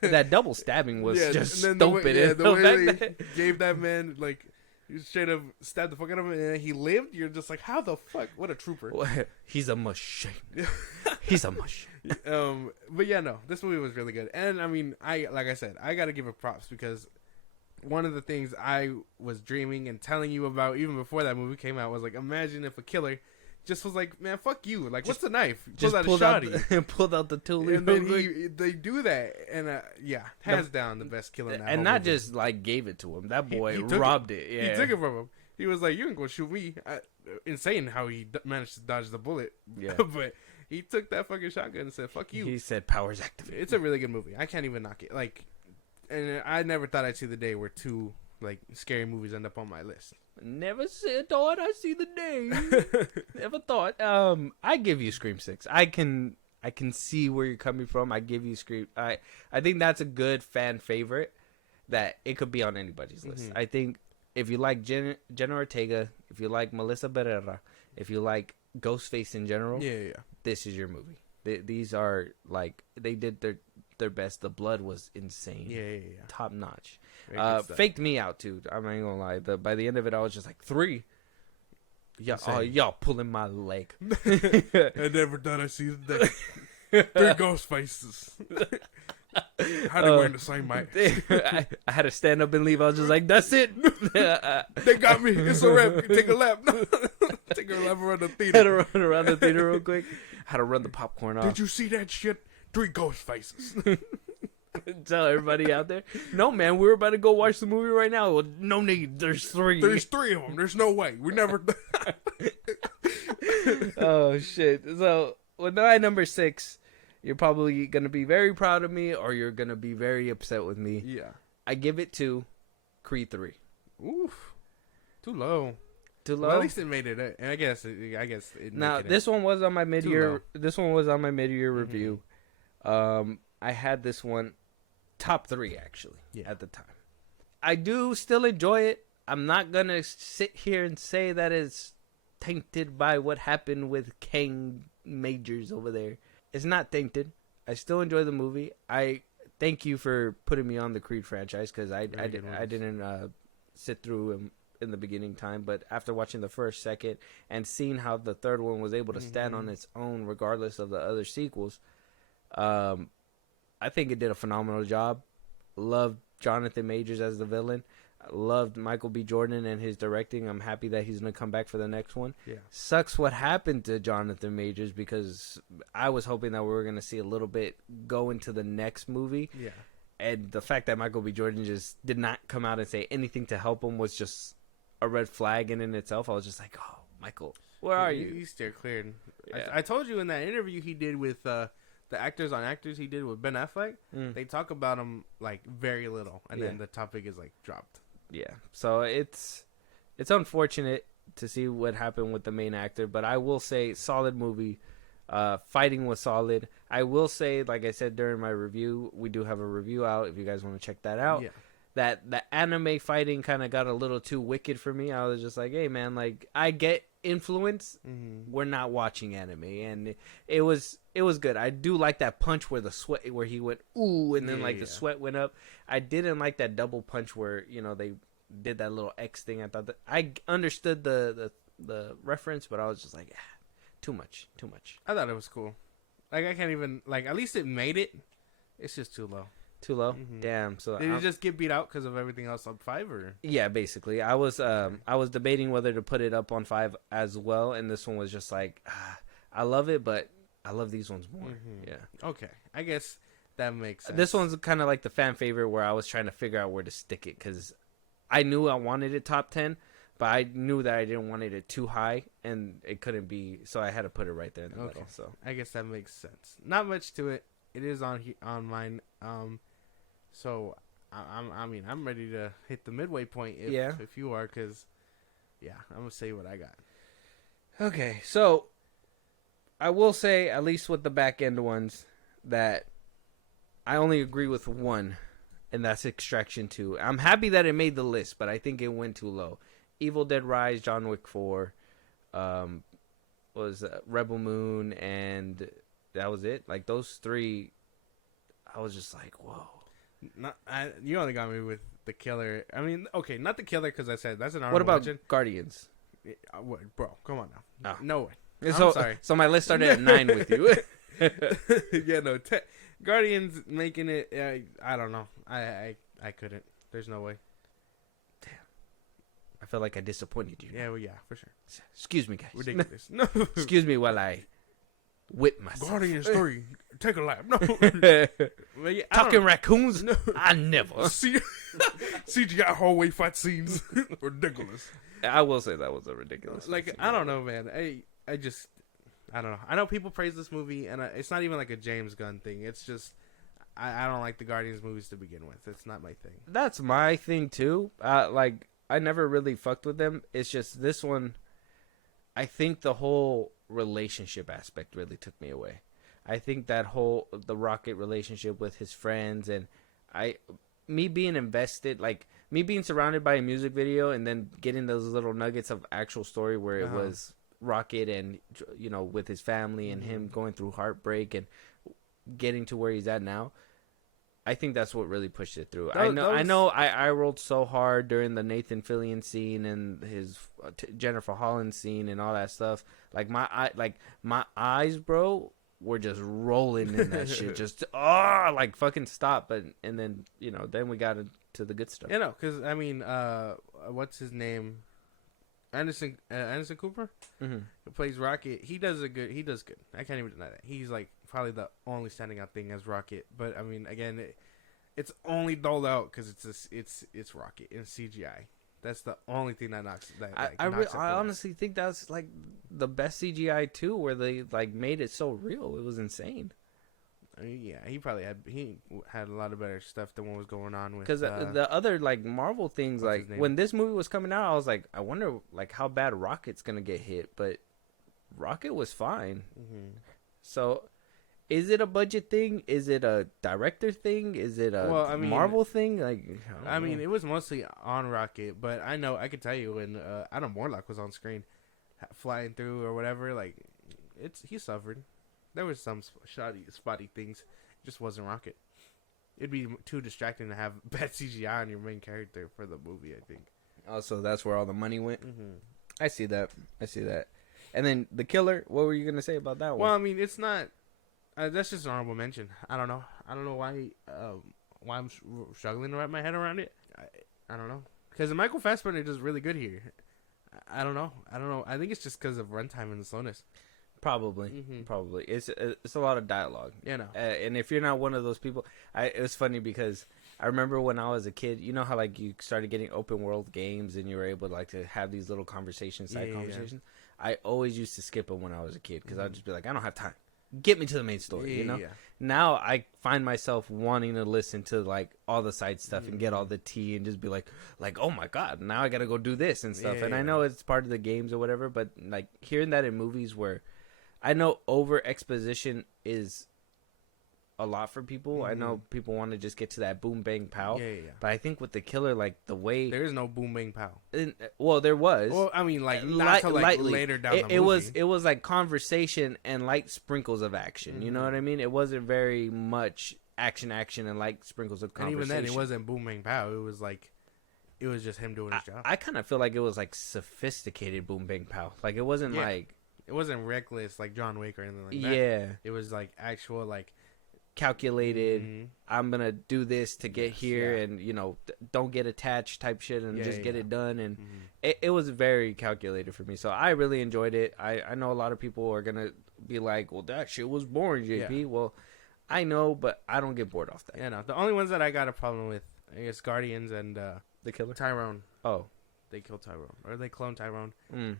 That double stabbing was just stupid. The way they gave that man, like, you straight up stabbed the fuck out of him, and he lived. You're just like, how the fuck? What a trooper! He's a machine. He's a machine. But yeah, no, this movie was really good, and I mean, like I said, I got to give it props because one of the things I was dreaming and telling you about even before that movie came out was like, imagine if a killer just was like, man, fuck you. Like, what's the knife? Just pulled out the tool. And then they do that. And, hands down, the best killer in that And not movie. Just, like, gave it to him. That boy robbed it. Yeah. He took it from him. He was like, you ain't gonna shoot me. Insane how he managed to dodge the bullet. Yeah. But he took that fucking shotgun and said, fuck you. He said, powers activated. It's a really good movie. I can't even knock it. Like, and I never thought I'd see the day where 2, like, scary movies end up on my list. Never thought I'd see the day. Never thought. I give you Scream 6. I can see where you're coming from. I give you Scream. I think that's a good fan favorite that it could be on anybody's list. I think if you like Jenna Ortega, if you like Melissa Barrera, if you like Ghostface in general, this is your movie. These are like they did their best. The blood was insane. Top notch. Faked me out too. I'm not even gonna lie. By the end of it, I was just like 3. Yeah, y'all pulling my leg. I never thought I'd see the day. 3 ghost faces. How they wearing the same mic? I had to stand up and leave. I was just like, that's it. They got me. It's a wrap. Take a lap. Take a lap around the theater. Had to run around the theater real quick. Had to run the popcorn off. Did you see that shit? 3 ghost faces. Tell everybody out there. No, man, we're about to go watch the movie right now. Well, no need. There's 3. There's 3 of them. There's no way. We never. Oh shit! So with my number 6, you're probably gonna be very proud of me, or you're gonna be very upset with me. Yeah. I give it to Creed 3. Oof. Too low. Too low. Well, at least it made it. And I guess it. Now this one was on my mid-year. This one was on my mid-year review. I had this one top 3 actually at the time. I do still enjoy it. I'm not gonna sit here and say that it's tainted by what happened with King Majors over there. It's not tainted. I still enjoy the movie. I thank you for putting me on the Creed franchise because I didn't sit through in the beginning time, but after watching the first, second, and seeing how the third one was able to stand on its own regardless of the other sequels, I think it did a phenomenal job. Loved Jonathan Majors as the villain. Loved Michael B. Jordan and his directing. I'm happy that he's going to come back for the next one. Yeah. Sucks what happened to Jonathan Majors because I was hoping that we were going to see a little bit go into the next movie. Yeah. and the fact that Michael B. Jordan just did not come out and say anything to help him was just a red flag in itself. I was just like, oh, Michael, where are you? You steer clear. Yeah. I told you in that interview he did with the actors on actors he did with Ben Affleck. They talk about him like very little, and then the topic is like dropped. Yeah, so it's unfortunate to see what happened with the main actor, but I will say solid movie. Fighting was solid. I will say, like I said during my review, we do have a review out if you guys want to check that out. Yeah. That the anime fighting kind of got a little too wicked for me. I was just like, hey man, like I get influence. We're not watching anime, and it was good. I do like that punch where the sweat, where he went ooh, and then the sweat went up. I didn't like that double punch where they did that little X thing. I thought that I understood the reference, but I was just like, too much. I thought it was cool. Like I can't even like. At least it made it. It's just too low. Too low. Damn. So did it just get beat out because of everything else on 5, or? Yeah, basically. I was debating whether to put it up on 5 as well, and this one was just like, I love it, but I love these ones more. Yeah. Okay, I guess that makes sense. This one's kind of like the fan favorite where I was trying to figure out where to stick it because I knew I wanted it top 10, but I knew that I didn't want it too high, and it couldn't be, so I had to put it right there in the middle. So I guess that makes sense. Not much to it. It is on mine. So I'm ready to hit the midway point if you are, because I'm gonna say what I got. Okay, so I will say, at least with the back end ones, that I only agree with one, and that's Extraction 2. I'm happy that it made the list, but I think it went too low. Evil Dead Rise, John Wick 4, was Rebel Moon, and that was it. Like those 3, I was just like, whoa. You only got me with The Killer. I mean, okay, not The Killer because I said that's an honorable What about mention. Guardians? Bro, come on now. Oh. No way. So, I'm sorry. So my list started at 9 with you. Yeah, no. Guardians making it. I don't know. I couldn't. There's no way. Damn. I feel like I disappointed you. Yeah, well, yeah, for sure. Excuse me, guys. Ridiculous. No. Excuse me while I whip myself. Guardians 3. Take a lap. No. Well, yeah, Talking raccoons? No. I never. CGI hallway fight scenes. Ridiculous. I will say that was a ridiculous. Like, I don't know, man. I just, I don't know. I know people praise this movie, and it's not even like a James Gunn thing. It's just, I don't like the Guardians movies to begin with. It's not my thing. That's my thing, too. Like, I never really fucked with them. It's just this one, I think the whole relationship aspect really took me away. I think that the Rocket relationship with his friends, and me being invested, like me being surrounded by a music video and then getting those little nuggets of actual story where it was Rocket and, with his family and him going through heartbreak and getting to where he's at now. I think that's what really pushed it through. I rolled so hard during the Nathan Fillion scene and his Jennifer Holland scene and all that stuff. Like my eyes, bro, were just rolling in that shit. Just like fucking stop. And then then we got into the good stuff. Because I mean, what's his name? Anderson Cooper, who plays Rocket. He does good. I can't even deny that. He's like probably the only standing out thing as Rocket. But I mean, again, it's only doled out because it's Rocket in CGI. That's the only thing that knocks. I honestly think that's like the best CGI too, where they like made it so real. It was insane. I mean, yeah, he had a lot of better stuff than what was going on with. Because the other like Marvel things, like when this movie was coming out, I was like, I wonder like how bad Rocket's gonna get hit, but Rocket was fine. So, is it a budget thing? Is it a director thing? Is it a Marvel thing? Like, I mean, it was mostly on Rocket, but I could tell you when Adam Warlock was on screen, flying through or whatever, like he suffered. There was some spotty things. It just wasn't Rocket. It'd be too distracting to have bad CGI on your main character for the movie, I think. Also, that's where all the money went. I see that. And then The Killer, what were you going to say about that one? Well, I mean, it's not... that's just an honorable mention. I don't know. I don't know why I'm struggling to wrap my head around it. I don't know. Because Michael Fassbender does really good here. I don't know. I think it's just because of runtime and the slowness. Probably. It's a lot of dialogue. You know. And if you're not one of those people, it was funny because I remember when I was a kid, you know how like you started getting open world games and you were able to like to have these little conversations, conversations. I always used to skip them when I was a kid because I'd just be like, I don't have time. Get me to the main story, you know? Yeah. Now I find myself wanting to listen to like all the side stuff and get all the tea and just be like, oh my God, now I got to go do this and stuff. And I know it's part of the games or whatever, but like hearing that in movies where I know over exposition is a lot for people. I know people want to just get to that boom bang pow. But I think with The Killer, like the way there is no boom bang pow. Well, there was. Well, I mean, like not till like later down the movie. It was like conversation and light sprinkles of action. You know what I mean? It wasn't very much action, and light sprinkles of conversation. And even then, it wasn't boom bang pow. It was like, it was just him doing his job. I kind of feel like it was like sophisticated boom bang pow. Like it wasn't like it wasn't reckless like John Wick or anything like that. Yeah, it was like actual like. Calculated. I'm gonna do this to get here, and you know, don't get attached type shit, and just get it done. And it was very calculated for me, so I really enjoyed it. I know a lot of people are gonna be like, well, that shit was boring, JP. Well, I know, but I don't get bored off that. Yeah, no, the only ones that I got a problem with, I guess, Guardians and The Killer, Tyrone. Oh, they killed Tyrone, or they cloned Tyrone.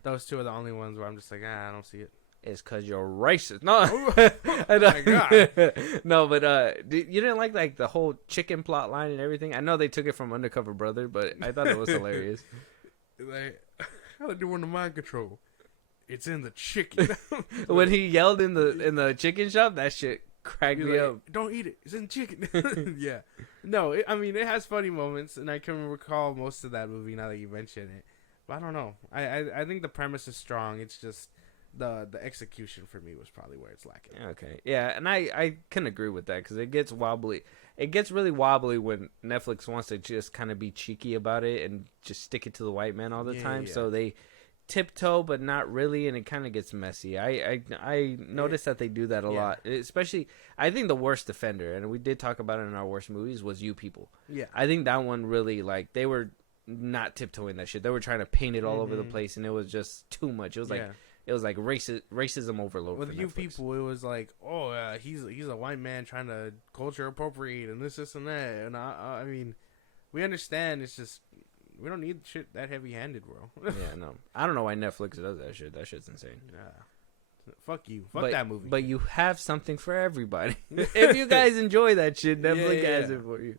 Those two are the only ones where I'm just like, I don't see it. It's because you're racist. No, oh my God. No, but you didn't like the whole chicken plot line and everything. I know they took it from Undercover Brother, but I thought it was hilarious. Like, how they doing the mind control? It's in the chicken. When he yelled in the chicken shop, that shit cracked me up. Don't eat it. It's in chicken. Yeah. No, I mean it has funny moments, and I can recall most of that movie now that you mention it. But I don't know. I think the premise is strong. It's just. The execution for me was probably where it's lacking. Okay. Yeah, and I can agree with that because it gets wobbly. It gets really wobbly when Netflix wants to just kind of be cheeky about it and just stick it to the white man all the time. Yeah. So they tiptoe, but not really, and it kind of gets messy. I noticed that they do that a lot. Especially, I think the worst offender, and we did talk about it in our worst movies, was You People. Yeah. I think that one really, like, they were not tiptoeing that shit. They were trying to paint it all over the place, and it was just too much. It was like... It was like racism overload. With You People, it was like, he's a white man trying to culture appropriate and this and that. And I mean, we understand. It's just we don't need shit that heavy handed, bro. Yeah, no, I don't know why Netflix does that shit. That shit's insane. Fuck you. Fuck that movie. But you have something for everybody. If you guys enjoy that shit, Netflix has it for you.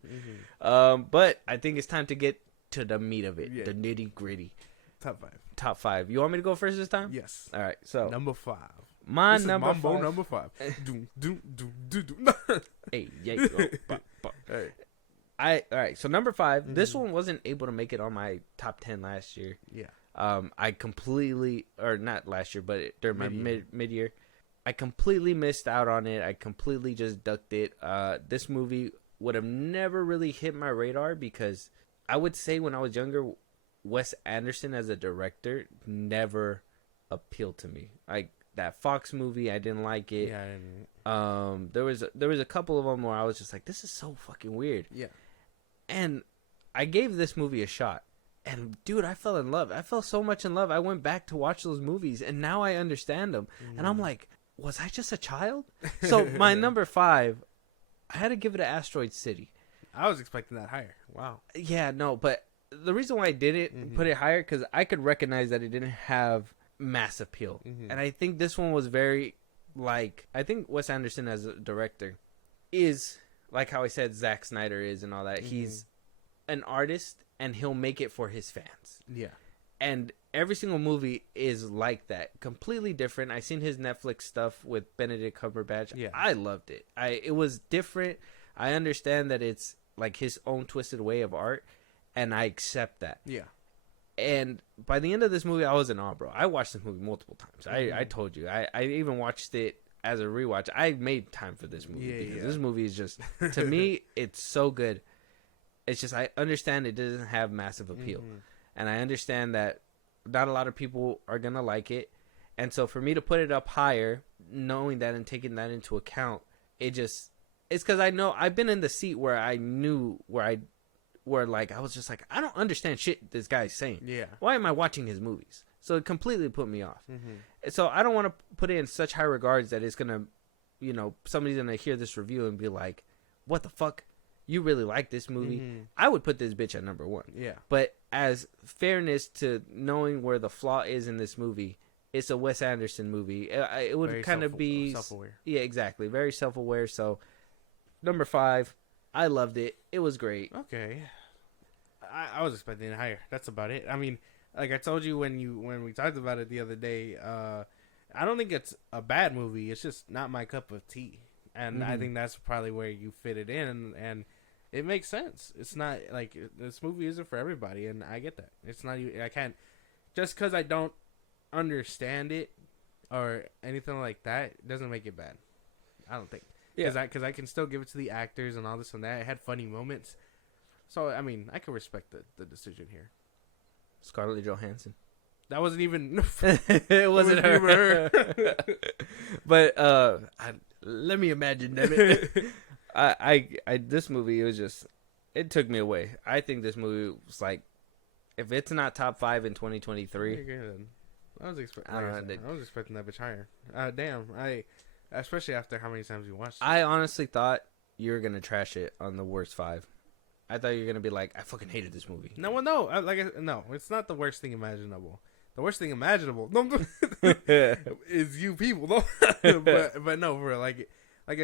But I think it's time to get to the meat of it, the nitty gritty. Top five. You want me to go first this time? Yes. All right. So number 5. My this number is Mambo 5. Number 5. Hey, yeah. Hey. All right. So number 5. This one wasn't able to make it on my top 10 last year. Yeah. I completely, or not last year, but during my mid-year, I completely missed out on it. I completely just ducked it. This movie would have never really hit my radar because I would say when I was younger, Wes Anderson as a director never appealed to me. Like that Fox movie, I didn't like it. Yeah, I didn't. There was a couple of them where I was just like, this is so fucking weird. Yeah. And I gave this movie a shot. And dude, I fell in love. I fell so much in love. I went back to watch those movies and now I understand them. And I'm like, was I just a child? So my number 5, I had to give it to Asteroid City. I was expecting that higher. Wow. Yeah, no, but the reason why I didn't put it higher because I could recognize that it didn't have mass appeal, and I think this one was very like I think Wes Anderson as a director is like how I said Zack Snyder is and all that. He's an artist and he'll make it for his fans. Yeah, and every single movie is like that, completely different. I seen his Netflix stuff with Benedict Cumberbatch. Yeah, I loved it. It was different. I understand that it's like his own twisted way of art. And I accept that. Yeah. And by the end of this movie, I was in awe, bro. I watched this movie multiple times. I told you. I even watched it as a rewatch. I made time for this movie because this movie is just, to me, it's so good. It's just, I understand it doesn't have massive appeal. And I understand that not a lot of people are going to like it. And so for me to put it up higher, knowing that and taking that into account, it's because I know I've been in the seat where I knew where like I was just like, I don't understand shit this guy's saying. Yeah. Why am I watching his movies? So it completely put me off. Mm-hmm. So I don't want to put it in such high regards that it's gonna, somebody's gonna hear this review and be like, "What the fuck? You really like this movie?" Mm-hmm. I would put this bitch at number 1. Yeah. But as fairness to knowing where the flaw is in this movie, it's a Wes Anderson movie. It would kind of be self-aware. Yeah, exactly. Very self-aware. So number 5, I loved it. It was great. Okay. I was expecting it higher. That's about it. I mean, like I told you when we talked about it the other day, I don't think it's a bad movie. It's just not my cup of tea. And I think that's probably where you fit it in, and it makes sense. It's not like this movie isn't for everybody, and I get that. It's not. I can't just because I don't understand it or anything like that doesn't make it bad. I don't think. Because I can still give it to the actors and all this and that. It had funny moments, so I mean I can respect the decision here. Scarlett Johansson. That wasn't even. It wasn't her. But let me imagine, damn it. I this movie, it took me away. I think this movie was like, if it's not top 5 in 2023. I was expecting that bitch higher. Damn, especially after how many times you watched it. I honestly thought you were gonna trash it on the worst 5. I thought you were gonna be like, I fucking hated this movie. No, no, it's not the worst thing imaginable. The worst thing imaginable is you people. No, but no, for like I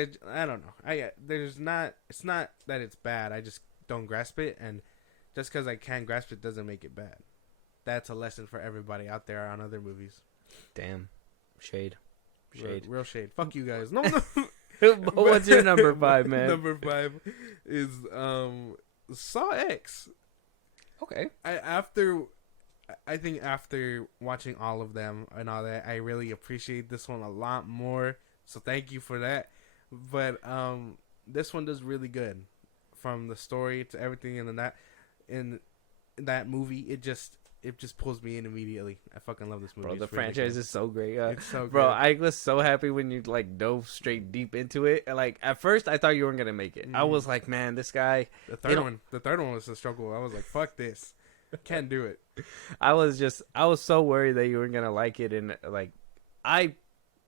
don't know. It's not that it's bad. I just don't grasp it, and just because I can't grasp it doesn't make it bad. That's a lesson for everybody out there on other movies. Damn, shade. Real shade. Fuck you guys. No. What's your number 5, man? Number 5 is Saw X. Okay. I think after watching all of them and all that, I really appreciate this one a lot more. So thank you for that. But this one does really good, from the story to everything in that movie. It just pulls me in immediately. I fucking love this movie. Bro, the franchise is so great. It's so good. Bro, I was so happy when you like dove straight deep into it. Like at first, I thought you weren't gonna make it. I was like, man, this guy. The third one was a struggle. I was like, fuck this. Can't do it. I was so worried that you weren't gonna like it, and like, I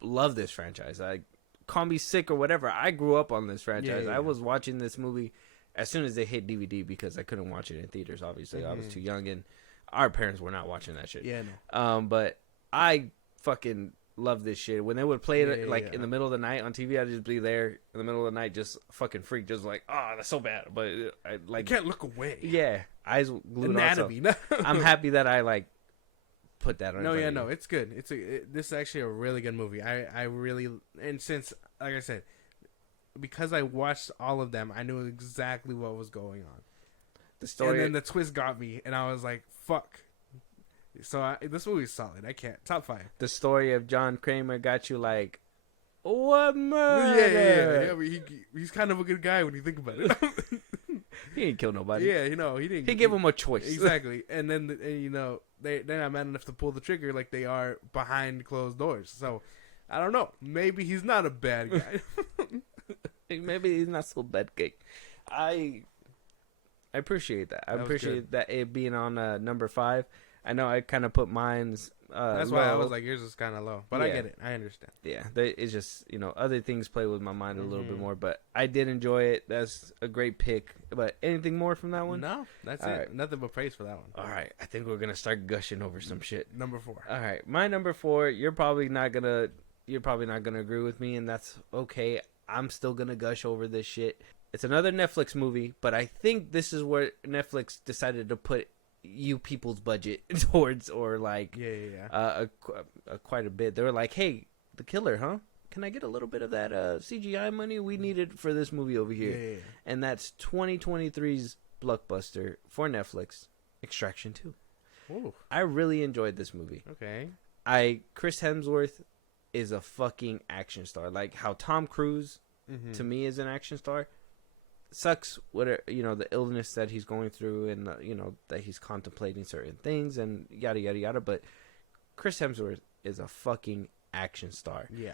love this franchise. Like, call me sick or whatever. I grew up on this franchise. I was watching this movie as soon as they hit DVD because I couldn't watch it in theaters. Obviously, I was too young, and our parents were not watching that shit. Yeah, no. But I fucking love this shit. When they would play it in the middle of the night on TV, I'd just be there in the middle of the night, just fucking freak, just like, oh, that's so bad. But I like, you can't look away. Yeah, eyes glued Anatomy. on. So I'm happy that I like put that on. No, it's good. This is actually a really good movie. I really, and since, like I said, because I watched all of them, I knew exactly what was going on. The story, and then the twist got me, and I was like, fuck. So this movie's solid. I can't. Top 5. The story of John Kramer got you like, what murder? Yeah. I mean, he's kind of a good guy when you think about it. He ain't kill nobody. Yeah, he didn't. He gave him a choice. Exactly. And then they're not man enough to pull the trigger like they are behind closed doors. So I don't know. Maybe he's not a bad guy. Maybe he's not so bad guy. I appreciate that. I appreciate that it being on number 5. I know I kind of put mine's. That's low. why I was like, yours is kind of low, but I get it. I understand. Yeah, it's just other things play with my mind a little bit more, but I did enjoy it. That's a great pick. But anything more from that one? No, that's all it. Right. Nothing but praise for that one. All right, I think we're gonna start gushing over some shit. Number 4. All right, my number 4. You're probably not gonna agree with me, and that's okay. I'm still gonna gush over this shit. It's another Netflix movie, but I think this is where Netflix decided to put you people's budget towards, or like quite a bit. They were like, hey, The Killer, huh? Can I get a little bit of that CGI money we needed for this movie over here? Yeah. And that's 2023's blockbuster for Netflix, Extraction 2. Ooh. I really enjoyed this movie. Okay. Chris Hemsworth is a fucking action star. Like how Tom Cruise to me is an action star. Sucks what the illness that he's going through, and that he's contemplating certain things and yada yada yada. But Chris Hemsworth is a fucking action star. Yeah,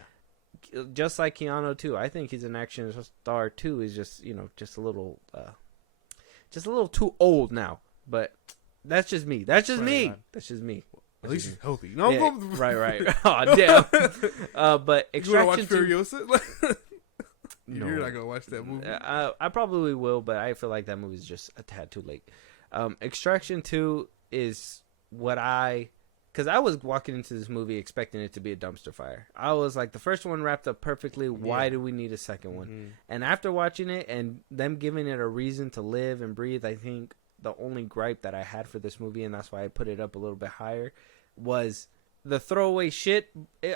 just like Keanu too. I think he's an action star too. He's just just a little too old now. But that's just me. That's just me. That's just me. At least he's healthy. No, Yeah, right. Oh damn. But you wanna watch Extraction 2. Furiosa? No. You're not gonna watch that movie. I probably will, but I feel like that movie's just a tad too late. Extraction 2 is what because I was walking into this movie expecting it to be a dumpster fire. I was like, the first one wrapped up perfectly. Why do we need a second one? Mm-hmm. And after watching it and them giving it a reason to live and breathe, I think the only gripe that I had for this movie, and that's why I put it up a little bit higher, was the throwaway shit.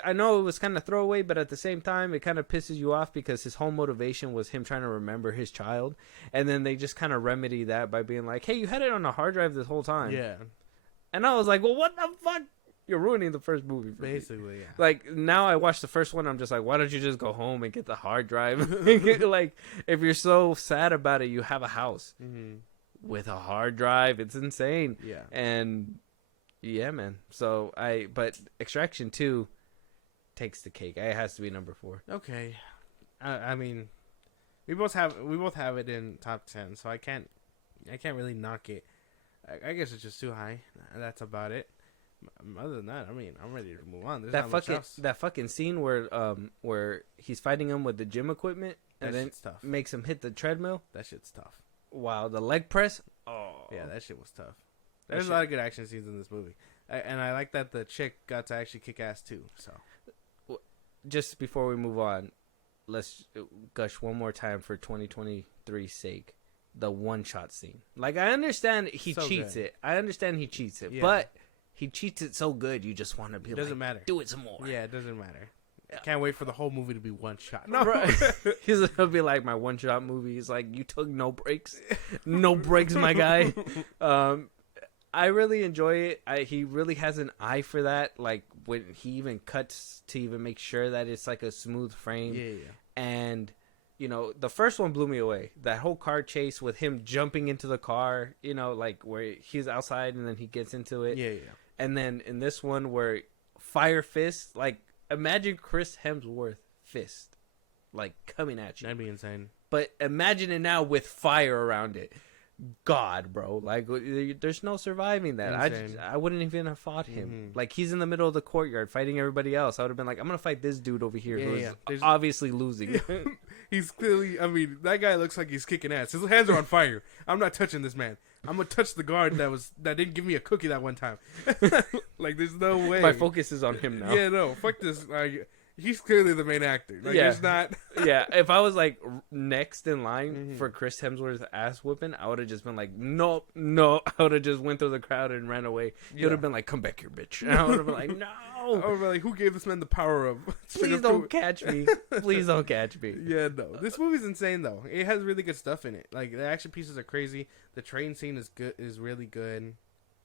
I know it was kind of throwaway, but at the same time, it kind of pisses you off because his whole motivation was him trying to remember his child. And then they just kind of remedy that by being like, hey, you had it on a hard drive this whole time. Yeah. And I was like, well, what the fuck? You're ruining the first movie for Basically, me. yeah. Like, now I watched the first one, I'm just like, why don't you just go home and get the hard drive? Like, if you're so sad about it, you have a house with a hard drive. It's insane. Yeah. And, yeah, man. So, but Extraction 2 takes the cake. It has to be number 4. Okay. I mean, we both have it in top 10, so I can't really knock it. I guess it's just too high. That's about it. Other than that, I mean, I'm ready to move on. There's not much else. That fucking scene where he's fighting him with the gym equipment and then tough. makes him hit the treadmill. That shit's tough. Wow, the leg press. Oh, yeah, that shit was tough. There's a lot of good action scenes in this movie, and I like that the chick got to actually kick ass too. So, just before we move on, let's gush one more time for 2023's sake. The one-shot scene. Like, I understand he cheats it. Yeah. But he cheats it so good, you just want to be doesn't matter. Do it some more. Yeah, it doesn't matter. Can't wait for the whole movie to be one shot. No, right. He's gonna be like my one-shot movie. He's like, you took no breaks. No breaks, my guy. I really enjoy it. He really has an eye for that. Like, when he even cuts to even make sure that it's like a smooth frame. Yeah. And, you know, the first one blew me away. That whole car chase with him jumping into the car, you know, like where he's outside and then he gets into it. Yeah. And then in this one where Fire Fist, like, imagine Chris Hemsworth fist, like, coming at you. That'd be insane. But imagine it now with fire around it. God, bro, like, there's no surviving that. I wouldn't even have fought him. Like, he's in the middle of the courtyard fighting everybody else. I would have been like, I'm gonna fight this dude over here who's obviously losing. He's clearly, I mean, that guy looks like he's kicking ass. His hands are on fire. I'm not touching this man. I'm gonna touch the guard that didn't give me a cookie that one time. Like, there's no way. My focus is on him now. Yeah, no, fuck this. Like, he's clearly the main actor. Like, yeah. There's not. Yeah, if I was like next in line for Chris Hemsworth's ass whooping, I would have just been like, no. I would have just went through the crowd and ran away. He would have been like, come back here, bitch. And I would have been like, no. I would have been like, who gave this man the power of? Please don't catch me. Please don't catch me. Yeah, no. This movie's insane though. It has really good stuff in it. Like, the action pieces are crazy. The train scene is good. Is really good.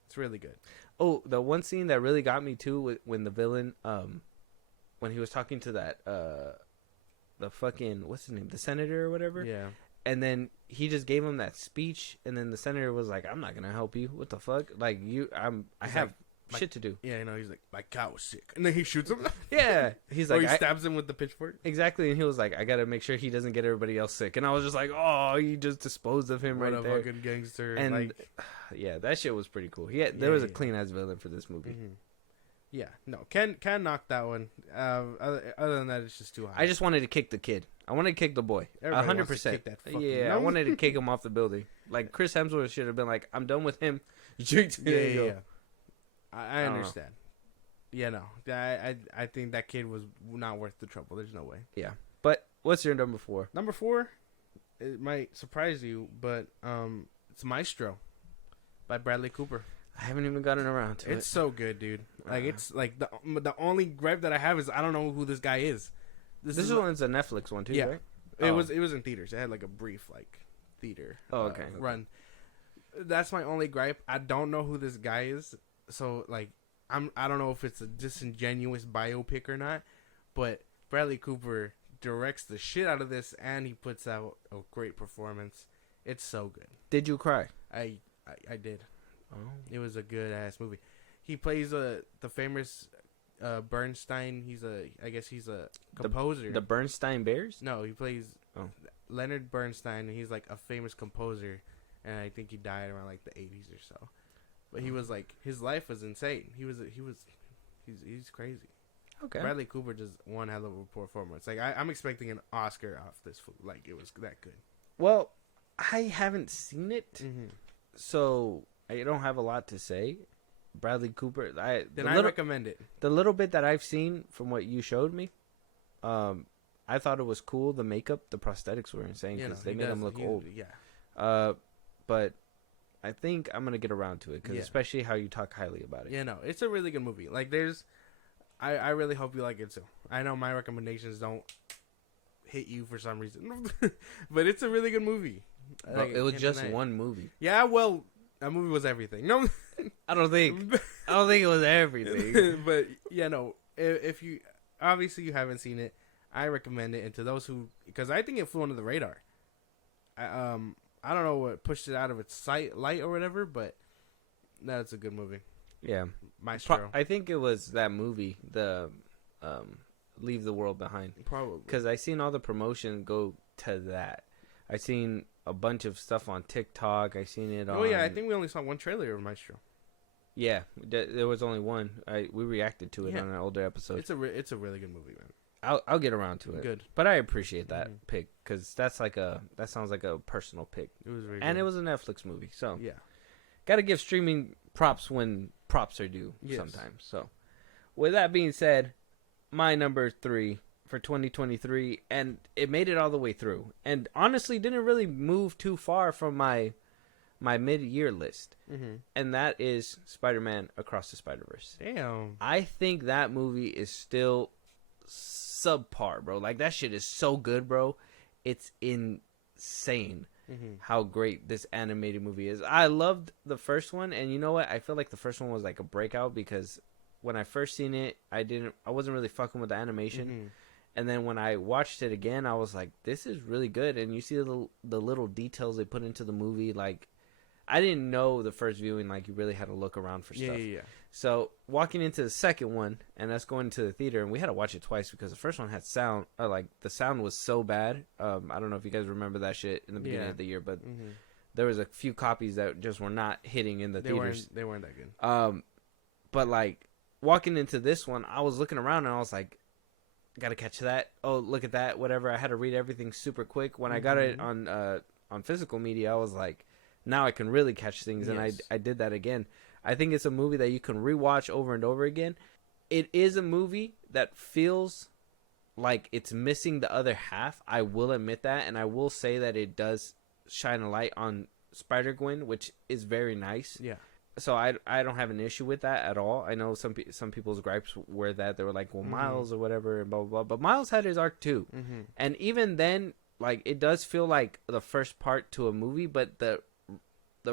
It's really good. Oh, the one scene that really got me too, when the villain, when he was talking to that, the fucking, what's his name, the senator or whatever. Yeah. And then he just gave him that speech, and then the senator was like, "I'm not gonna help you. What the fuck? Like, I have shit to do." Yeah, you know, he's like, my cow was sick, and then he shoots him. Yeah, he's like, or he stabs him with the pitchfork. Exactly, and he was like, "I gotta make sure he doesn't get everybody else sick." And I was just like, "Oh, he just disposed of him what right a there." Fucking gangster. And like, yeah, that shit was pretty cool. There was a clean ass villain for this movie. Yeah, no, can knock that one. Other than that, it's just too high. I just wanted to kick the kid. I wanted to kick the boy. 100%. Yeah, I wanted to kick him off the building. Like, Chris Hemsworth should have been like, "I'm done with him." Yeah. I understand. Yeah, no, I think that kid was not worth the trouble. There's no way. Yeah, but what's your number 4? Number 4, it might surprise you, but it's Maestro by Bradley Cooper. I haven't even gotten around to it. It's so good, dude. Like, it's like the only gripe that I have is I don't know who this guy is. This one's a Netflix one too, right? It was in theaters. It had like a brief theater run. That's my only gripe. I don't know who this guy is, so like I don't know if it's a disingenuous biopic or not, but Bradley Cooper directs the shit out of this, and he puts out a great performance. It's so good. Did you cry? I did. Oh. It was a good ass movie. He plays the famous Bernstein. I guess he's a composer. The Bernstein Bears? No, he plays Leonard Bernstein, and he's like a famous composer, and I think he died around like the 80s or so. but he was like his life was insane. He's crazy. Okay. Bradley Cooper just one hell of a performance. Like I'm expecting an Oscar off this. Like it was that good. Well, I haven't seen it, Mm-hmm. so I don't have a lot to say. Bradley Cooper. I recommend it. The little bit that I've seen from what you showed me, I thought it was cool. The makeup, the prosthetics were insane because they made him look old. Yeah. But I think I'm gonna get around to it because especially how you talk highly about it. Yeah, no, it's a really good movie. Like I really hope you like it too. I know my recommendations don't hit you for some reason, but it's a really good movie. Bro, it was just one movie. Yeah, well, that movie was everything. No, I don't think it was everything. But yeah, no. If you obviously you haven't seen it, I recommend it. And to those who, because I think it flew under the radar. I don't know what pushed it out of its light or whatever, but that's a good movie. Yeah, Maestro. I think it was that movie, the Leave the World Behind. Probably because I seen all the promotion go to that. I seen a bunch of stuff on TikTok. I seen it on. Oh yeah, I think we only saw one trailer of Maestro. Yeah, there was only one. We reacted to it on an older episode. It's a really good movie, man. I'll get around to it. Good, but I appreciate that pick because that sounds like a personal pick. It was really and good. It was a Netflix movie, so yeah, got to give streaming props when props are due sometimes. So, with that being said, my number 3 for 2023, and it made it all the way through, and honestly didn't really move too far from my mid-year list, and that is Spider-Man Across the Spider-Verse. Damn, I think that movie is still subpar, bro. Like that shit is so good, bro. It's insane how great this animated movie is. I loved the first one, and you know what? I feel like the first one was like a breakout because when I first seen it, I wasn't really fucking with the animation. And then when I watched it again, I was like, this is really good. And you see the little details they put into the movie. Like, I didn't know the first viewing, like, you really had to look around for stuff. Yeah. So, walking into the second one, and us going to the theater, and we had to watch it twice because the first one had sound, the sound was so bad. I don't know if you guys remember that shit in the beginning of the year, but there was a few copies that just were not hitting in the theaters. They weren't that good. But, like, walking into this one, I was looking around, and I was like, gotta catch that. Oh, look at that. Whatever. I had to read everything super quick. When I got it on physical media, I was like, now I can really catch things, and I did that again. I think it's a movie that you can rewatch over and over again. It is a movie that feels like it's missing the other half. I will admit that, and I will say that it does shine a light on Spider-Gwen, which is very nice. Yeah. So I don't have an issue with that at all. I know some people's gripes were that they were like, well, Miles or whatever, and blah, blah, blah. But Miles had his arc too. And even then, like, it does feel like the first part to a movie, but the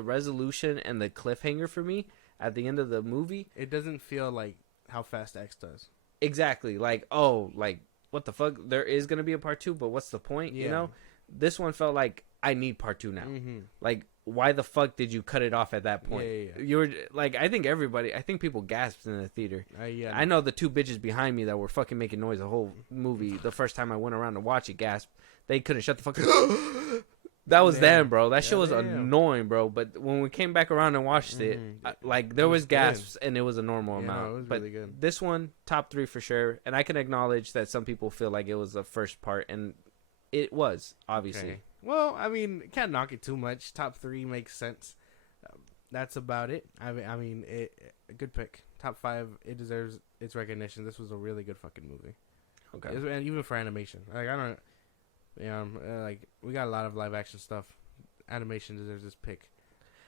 resolution and the cliffhanger for me at the end of the movie, it doesn't feel like how Fast X does. Exactly. Like, oh, like, what the fuck? There is going to be a part 2, but what's the point? Yeah. You know? This one felt like, I need part 2 now. Like, why the fuck did you cut it off at that point? Yeah. You were like, I think people gasped in the theater. Yeah. I know the two bitches behind me that were fucking making noise the whole movie. The first time I went around to watch it, gasped. They couldn't shut the fuck up. That was them, bro. That shit was annoying, bro. But when we came back around and watched it, like, there was gasps, and it was a normal amount. No, it was but really good. This one, top 3 for sure. And I can acknowledge that some people feel like it was the first part, and it was, obviously. Okay. Well, I mean, can't knock it too much. Top 3 makes sense. That's about it. I mean, a good pick. Top 5, it deserves its recognition. This was a really good fucking movie. Okay. And even for animation. Like, I don't... like, we got a lot of live action stuff. Animation deserves this pick.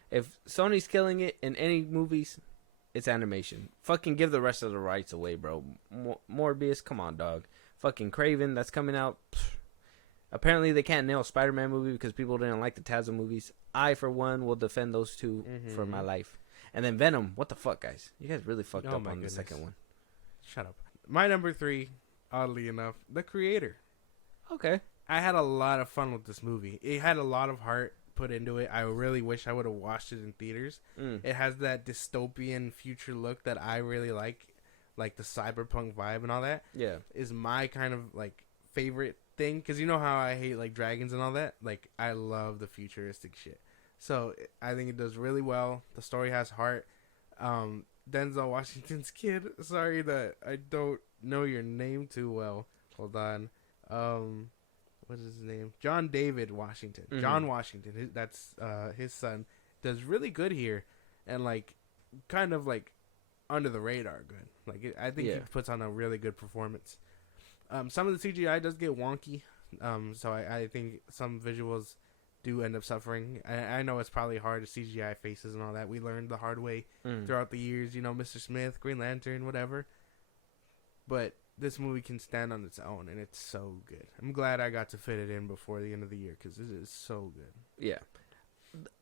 If Sony's killing it in any movies, it's animation. Fucking give the rest of the rights away, bro. Morbius, come on, dog. Fucking Kraven, that's coming out. Pfft. Apparently they can't nail a Spider-Man movie because people didn't like the Tazza movies. I, for one, will defend those two for my life. And then Venom, what the fuck, guys? You guys really fucked up on the second one. Shut up. My number 3, oddly enough, The Creator. Okay. I had a lot of fun with this movie. It had a lot of heart put into it. I really wish I would have watched it in theaters. It has that dystopian future look that I really like the cyberpunk vibe and all that. Yeah. Is my kind of, like, favorite thing. Because you know how I hate, like, dragons and all that? Like, I love the futuristic shit. So, I think it does really well. The story has heart. Denzel Washington's kid. Sorry that I don't know your name too well. Hold on. What is his name? John David Washington. Mm-hmm. John Washington. That's his son. Does really good here, and like, kind of like under the radar good. Like I think he puts on a really good performance. Some of the CGI does get wonky. So I think some visuals do end up suffering. I know it's probably hard to CGI faces and all that. We learned the hard way throughout the years. You know, Mr. Smith, Green Lantern, whatever. But this movie can stand on its own, and it's so good. I'm glad I got to fit it in before the end of the year because it is so good. Yeah.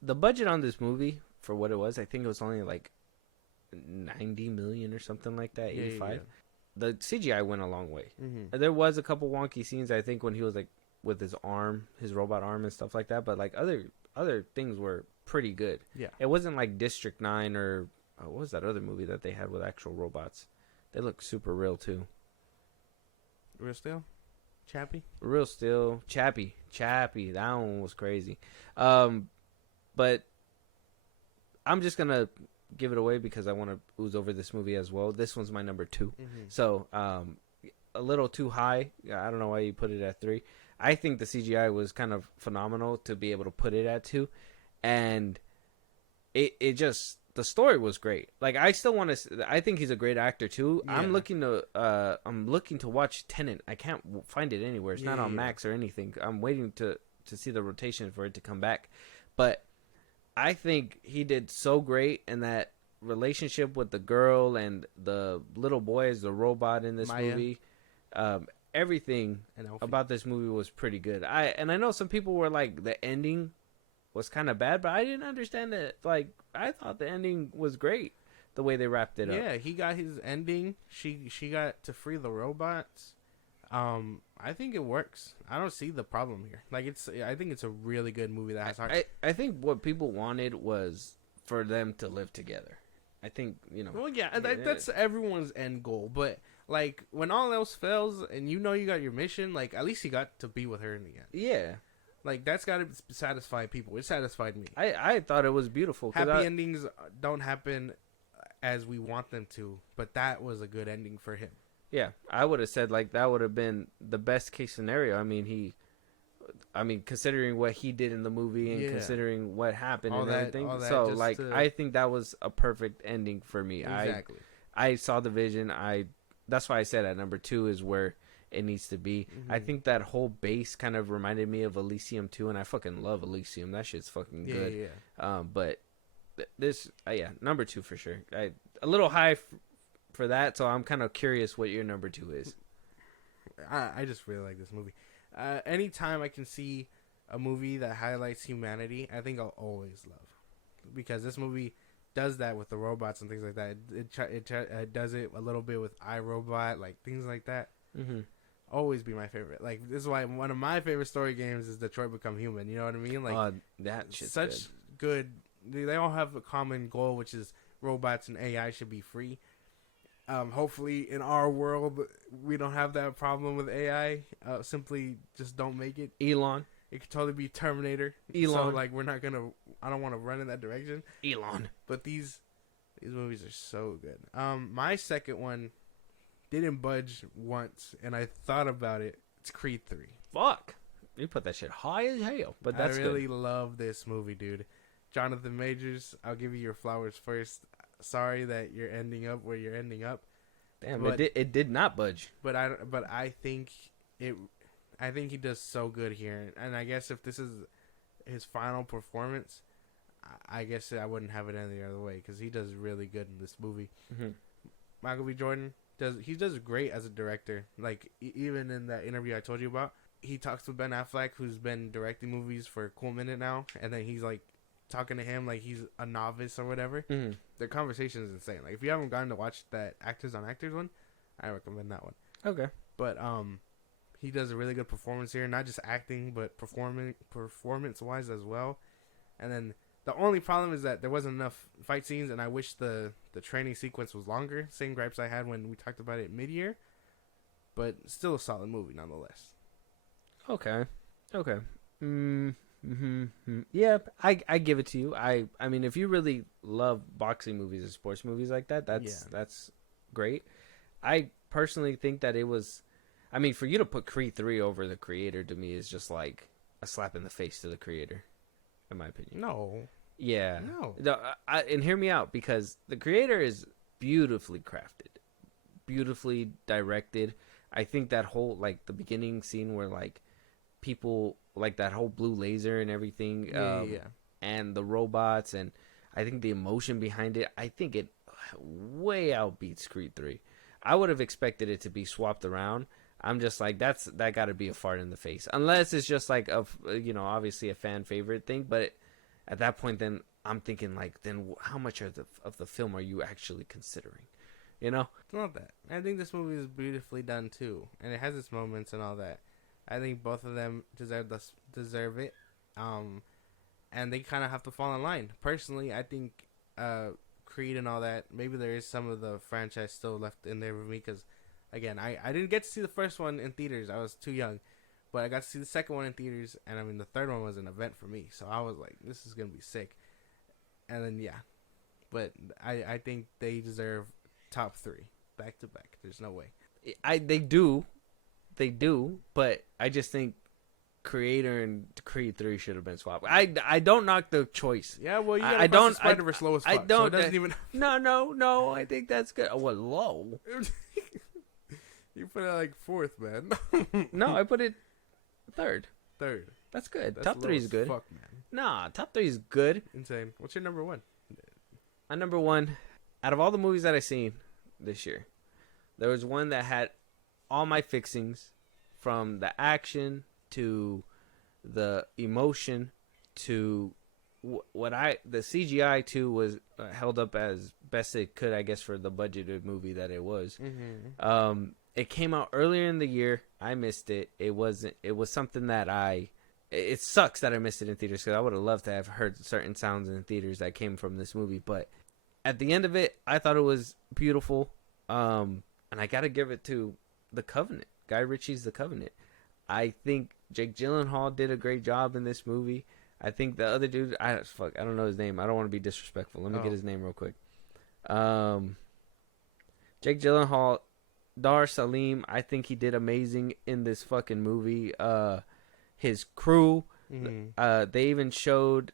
The budget on this movie, for what it was, I think it was only like 90 million or something like that, 85. Yeah. The CGI went a long way. Mm-hmm. There was a couple wonky scenes, I think, when he was like with his arm, his robot arm and stuff like that, but like other things were pretty good. Yeah. It wasn't like District 9 or what was that other movie that they had with actual robots? They look super real too. Real Steel? Chappie? Real Steel. Chappie. That one was crazy. But I'm just going to give it away because I want to ooze over this movie as well. This one's my number 2. Mm-hmm. So, a little too high. I don't know why you put it at 3. I think the CGI was kind of phenomenal to be able to put it at 2. And it just, the story was great. Like, I still want to, I think he's a great actor too. Yeah. I'm looking to watch Tenet. I can't find it anywhere. It's not on Max or anything. I'm waiting to see the rotation for it to come back. But I think he did so great, and that relationship with the girl and the little boy as the robot in this movie, everything about this movie was pretty good. I know some people were like, the ending was kind of bad, but I didn't understand it. Like, I thought the ending was great, the way they wrapped it up. Yeah, he got his ending. She got to free the robots. I think it works. I don't see the problem here. Like, I think it's a really good movie that has heart. I think what people wanted was for them to live together. I think, you know. Well, yeah, that's everyone's end goal. But, like, when all else fails and you know you got your mission, like, at least you got to be with her in the end. Yeah. Like, that's got to satisfy people. It satisfied me. I thought it was beautiful. Happy endings don't happen as we want them to, but that was a good ending for him. Yeah, I would have said, like, that would have been the best case scenario. I mean, considering what he did in the movie and considering what happened and everything. So, like, I think that was a perfect ending for me. Exactly. I saw the vision. That's why I said at number 2 is where it needs to be. Mm-hmm. I think that whole base kind of reminded me of Elysium too, and I fucking love Elysium. That shit's fucking good. Yeah. But this, number 2 for sure. A little high for that, so I'm kind of curious what your number 2 is. I just really like this movie. Anytime I can see a movie that highlights humanity, I think I'll always love, because this movie does that with the robots and things like that. It does it a little bit with iRobot, like things like that. Mm-hmm. Always be my favorite. Like, this is why one of my favorite story games is Detroit Become Human. You know what I mean? Like, that shit's such good. They all have a common goal, which is robots and AI should be free. Hopefully, in our world, we don't have that problem with AI. Simply just don't make it. Elon. It could totally be Terminator. Elon. So, like, we're not gonna. I don't want to run in that direction. Elon. But these movies are so good. My second one didn't budge once, and I thought about it. It's Creed 3. Fuck. You put that shit high as hell. But that's I really love this movie, dude. Jonathan Majors, I'll give you your flowers first. Sorry that you're ending up where you're ending up. Damn, but it did not budge. But I think he does so good here, and I guess if this is his final performance, I guess I wouldn't have it any other way, because he does really good in this movie. Mm-hmm. Michael B. Jordan does great as a director. Like, even in that interview I told you about, he talks with Ben Affleck, who's been directing movies for a cool minute now, and then he's like talking to him like he's a novice or whatever. Mm-hmm. Their conversation is insane. Like, if you haven't gotten to watch that Actors on Actors one, I recommend that one. Okay. But he does a really good performance here, not just acting, but performance wise as well. And then the only problem is that there wasn't enough fight scenes, and I wish the training sequence was longer. Same gripes I had when we talked about it mid-year, but still a solid movie nonetheless. Okay. Yeah, I give it to you. I mean, if you really love boxing movies and sports movies like that, that's great. I personally think that it was. I mean, for you to put Creed 3 over the creator to me is just like a slap in the face to the creator, in my opinion. No. Yeah. No. And hear me out, because the creator is beautifully crafted, beautifully directed. I think that whole, like, the beginning scene where, like, people, like, that whole blue laser and everything, and the robots, and I think the emotion behind it, I think it way outbeats Creed 3. I would have expected it to be swapped around. I'm just like, that got to be a fart in the face, unless it's just like obviously a fan favorite thing. But at that point, then I'm thinking, like, then how much of the film are you actually considering? You know, it's not that. I think this movie is beautifully done too, and it has its moments and all that. I think both of them deserve it, and they kind of have to fall in line. Personally, I think Creed and all that, maybe there is some of the franchise still left in there with me, because again, I didn't get to see the first one in theaters. I was too young. But I got to see the second one in theaters, and I mean, the third one was an event for me. So I was like, this is going to be sick. And then, yeah. But I think they deserve top 3, back to back. There's no way. They do. But I just think Creator and Creed 3 should have been swapped. I don't knock the choice. Yeah, well, you gotta Spider-Verse low as fuck, so it doesn't even... No, I think that's good. Oh, what, low? You put it like 4th, man. No, I put it 3rd. 3rd. That's good. That's top 3 is good. Fuck, man. Nah, top 3 is good. Insane. What's your number 1? My number 1, out of all the movies that I've seen this year, there was one that had all my fixings, from the action to the emotion to the CGI too was held up as best it could, I guess, for the budgeted movie that it was. Mm-hmm. It came out earlier in the year. I missed it. It was something that it sucks that I missed it in theaters, because I would have loved to have heard certain sounds in theaters that came from this movie. But at the end of it, I thought it was beautiful. And I got to give it to The Covenant. Guy Ritchie's The Covenant. I think Jake Gyllenhaal did a great job in this movie. I think the other dude, I don't know his name. I don't want to be disrespectful. Let me get his name real quick. Jake Gyllenhaal, Dar Salim, I think he did amazing in this fucking movie. His crew, they even showed,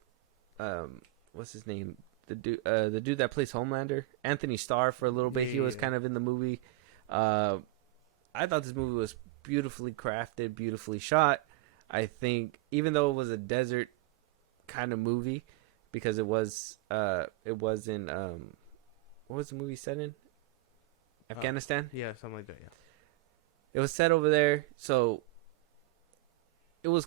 what's his name? The dude that plays Homelander, Anthony Starr, for a little bit. He was kind of in the movie. I thought this movie was beautifully crafted, beautifully shot. I think even though it was a desert kind of movie, because it was in what was the movie set in? Afghanistan? Yeah, something like that, yeah. It was set over there, so it was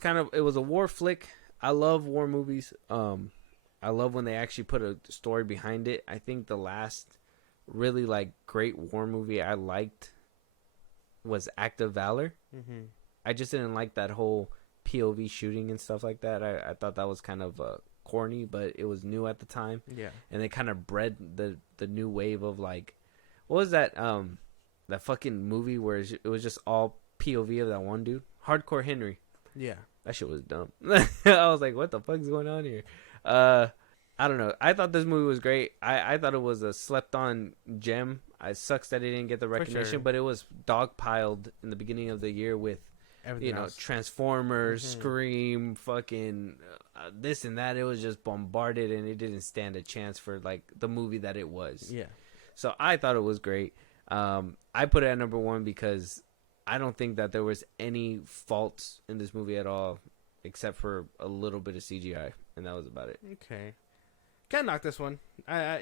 a war flick. I love war movies. I love when they actually put a story behind it. I think the last really great war movie I liked was Act of Valor. Mm-hmm. I just didn't like that whole POV shooting and stuff like that. I thought that was kind of corny, but it was new at the time. Yeah. And they kind of bred the new wave of what was that that fucking movie where it was just all POV of that one dude? Hardcore Henry. Yeah. That shit was dumb. I was like, what the fuck is going on here? I don't know. I thought this movie was great. I thought it was a slept-on gem. It sucks that it didn't get the recognition, but it was dogpiled in the beginning of the year with, everything else. Transformers, Scream, fucking this and that. It was just bombarded, and it didn't stand a chance for the movie that it was. Yeah. So I thought it was great. I put it at number 1 because I don't think that there was any faults in this movie at all, except for a little bit of CGI, and that was about it. Okay. Can't knock this one.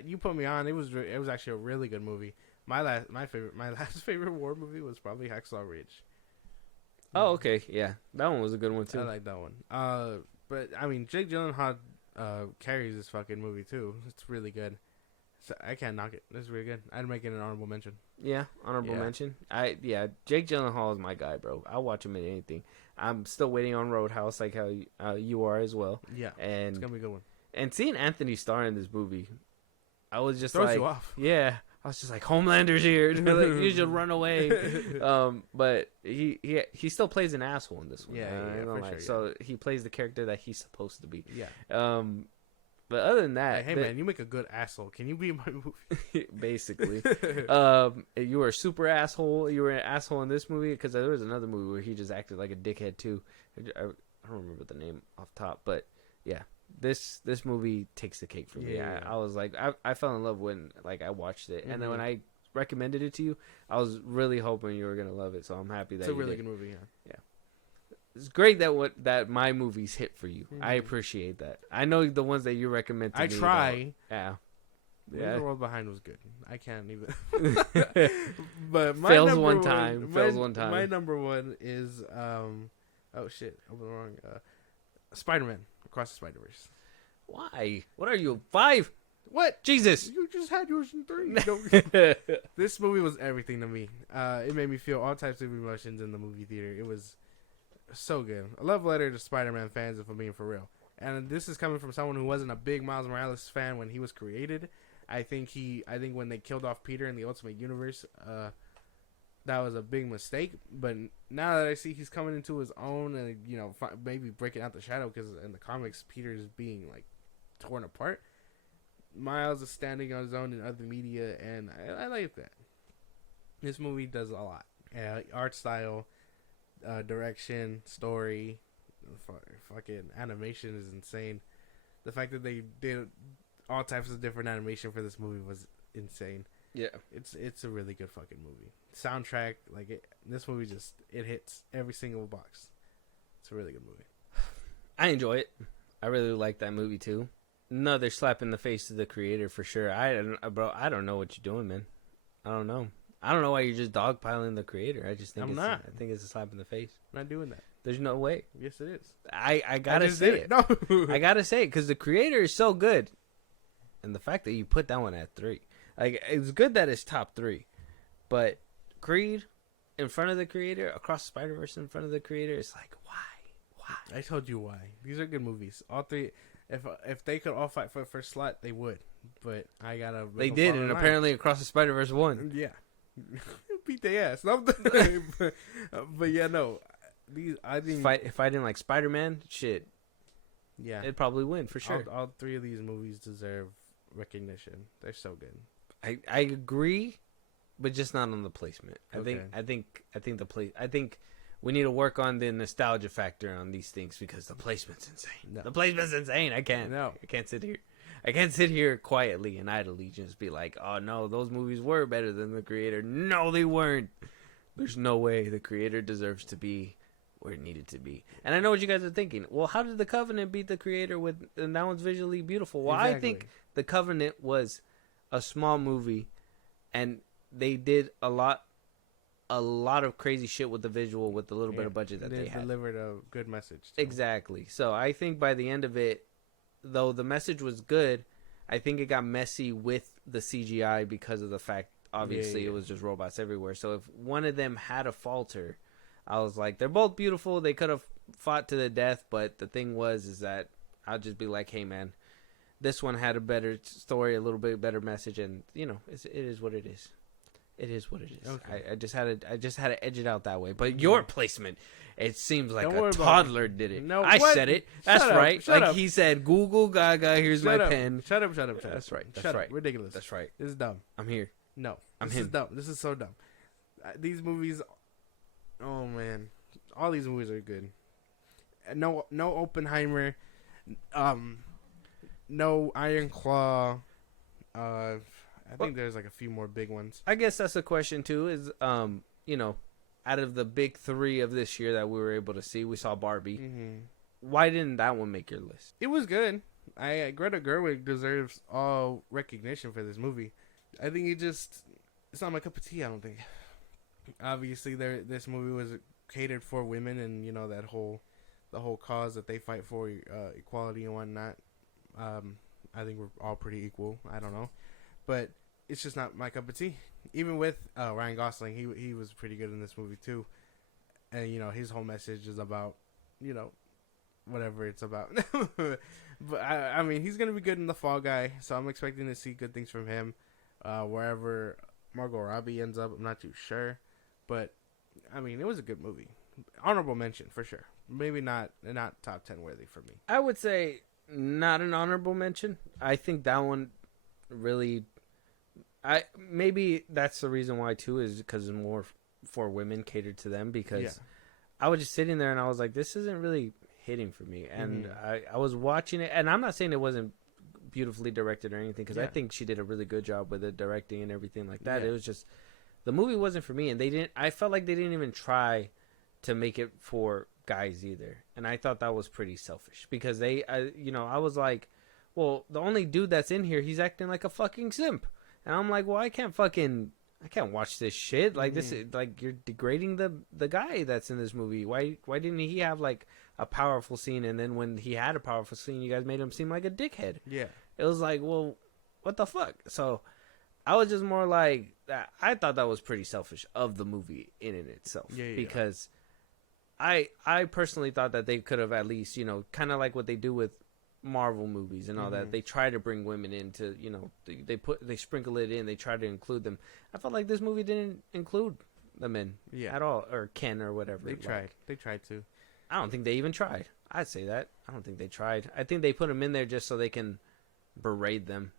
You put me on. It was actually a really good movie. My last favorite war movie was probably Hacksaw Ridge. Oh, okay, yeah, that one was a good one too. I like that one. But I mean, Jake Gyllenhaal carries this fucking movie too. It's really good. So I can't knock it. It's really good. I'd make it an honorable mention. Yeah, honorable mention. Jake Gyllenhaal is my guy, bro. I'll watch him in anything. I'm still waiting on Roadhouse, like how you are as well. Yeah, and it's gonna be a good one. And seeing Anthony Starr in this movie, I was just throws you off. Yeah, I was just like, Homelander's here. Like, you should run away. But he still plays an asshole in this one. For sure, So he plays the character that he's supposed to be. Yeah. But other than that, hey man, you make a good asshole. Can you be in my movie? Basically, you were a super asshole. You were an asshole in this movie because there was another movie where he just acted like a dickhead too. I don't remember the name off top, but yeah, this movie takes the cake for me. I was like, I fell in love when like I watched it, and then when I recommended it to you, I was really hoping you were gonna love it. So I'm happy that it's a really good movie. Yeah. It's great that my movies hit for you. I appreciate that. I know the ones that you recommend to me. I try. Yeah. The World Behind was good. I can't even. But my fails one time. My number one is oh shit, I was wrong. Spider-Man Across the Spider-Verse. Why? What are you, 5? What? Jesus. You just had yours in 3. This movie was everything to me. It made me feel all types of emotions in the movie theater. It was so good. A love letter to Spider-Man fans, if I'm being for real. And this is coming from someone who wasn't a big Miles Morales fan when he was created. I think when they killed off Peter in the Ultimate Universe, that was a big mistake. But now that I see he's coming into his own and maybe breaking out the shadow, because in the comics Peter is being like torn apart. Miles is standing on his own in other media, and I like that. This movie does a lot. Art style, direction, story, fucking animation is insane. The fact that they did all types of different animation for this movie was insane. Yeah, it's a really good fucking movie. Soundtrack, this movie it hits every single box. It's a really good movie. I enjoy it. I really like that movie too. Another slap in the face to the creator for sure. I don't know what you're doing, man. I don't know why you're just dogpiling the creator. I just think I think it's a slap in the face. I'm not doing that. There's no way. Yes, it is. I gotta say it. No, I gotta say it because the creator is so good, and the fact that you put that one at 3, like, it's good that it's top 3, but Creed in front of the creator, Across the Spider-Verse in front of the creator, it's like, why? I told you why. These are good movies. All 3. If they could all fight for the first slot, they would. But I gotta. They did, and apparently Across the Spider-Verse won. Yeah, beat their ass. But yeah, no. I think if I didn't like Spider-Man, shit. Yeah, it'd probably win for sure. All 3 of these movies deserve recognition. They're so good. I agree, but just not on the placement. Okay. I think we need to work on the nostalgia factor on these things because the placement's insane. No. The placement's insane. I can't sit here quietly and idly just be like, oh no, those movies were better than the creator. No, they weren't. There's no way the creator deserves to be where it needed to be. And I know what you guys are thinking. Well, how did The Covenant beat the creator and that one's visually beautiful? Well, exactly. I think The Covenant was a small movie and they did a lot of crazy shit with the visual with the little bit of budget that they had. They delivered a good message. Exactly. So I think by the end of it, though the message was good, I think it got messy with the CGI because of the fact, obviously, it was just robots everywhere. So if one of them had a falter, I was like, they're both beautiful. They could have fought to the death, but the thing is that I'll just be like, hey, man, this one had a better story, a little bit better message, and, it is what it is. It is what it is. Okay. I just had to edge it out that way. But your placement, it seems like a toddler did it. No, I said it. That's right. He said, Google Gaga, here's my pen. Shut up. That's right. That's right. Ridiculous. That's right. This is dumb. I'm here. No. This is dumb. This is so dumb. These movies, oh man. All these movies are good. No Oppenheimer. No Iron Claw. I think there's like a few more big ones. I guess that's the question too. Is out of the big 3 of this year that we were able to see, we saw Barbie. Mm-hmm. Why didn't that one make your list? It was good. Greta Gerwig deserves all recognition for this movie. I think it's not my cup of tea. I don't think. Obviously, this movie was catered for women, and the whole cause that they fight for, equality and whatnot. I think we're all pretty equal. I don't know. But it's just not my cup of tea. Even with Ryan Gosling, he was pretty good in this movie too. And his whole message is about whatever it's about. But I mean, he's gonna be good in The Fall Guy, so I'm expecting to see good things from him. wherever Margot Robbie ends up, I'm not too sure. But I mean, it was a good movie. Honorable mention for sure. Maybe not top 10 worthy for me. I would say not an honorable mention. I think that one really. Maybe that's the reason why too, is because it's more for women, catered to them. Because I was just sitting there and I was like, this isn't really hitting for me. And I was watching it, and I'm not saying it wasn't beautifully directed or anything, because I think she did a really good job with it, directing and everything like that. It was just, the movie wasn't for me, and I felt like they didn't even try to make it for guys either, and I thought that was pretty selfish, because I was like, well, the only dude that's in here, he's acting like a fucking simp, and I'm like, well, I can't watch this shit. Like, this is like, you're degrading the guy that's in this movie. Why didn't he have like a powerful scene, and then when he had a powerful scene, you guys made him seem like a dickhead? Yeah, it was like, well, what the fuck? So I was just more like, I thought that was pretty selfish of the movie in itself, because I personally thought that they could have at least, kind of like what they do with Marvel movies and all that. They try to bring women into, they sprinkle it in. They try to include them. I felt like this movie didn't include them in at all, or Ken or whatever. They tried. They tried to. I don't think they even tried. I'd say that. I don't think they tried. I think they put them in there just so they can berate them.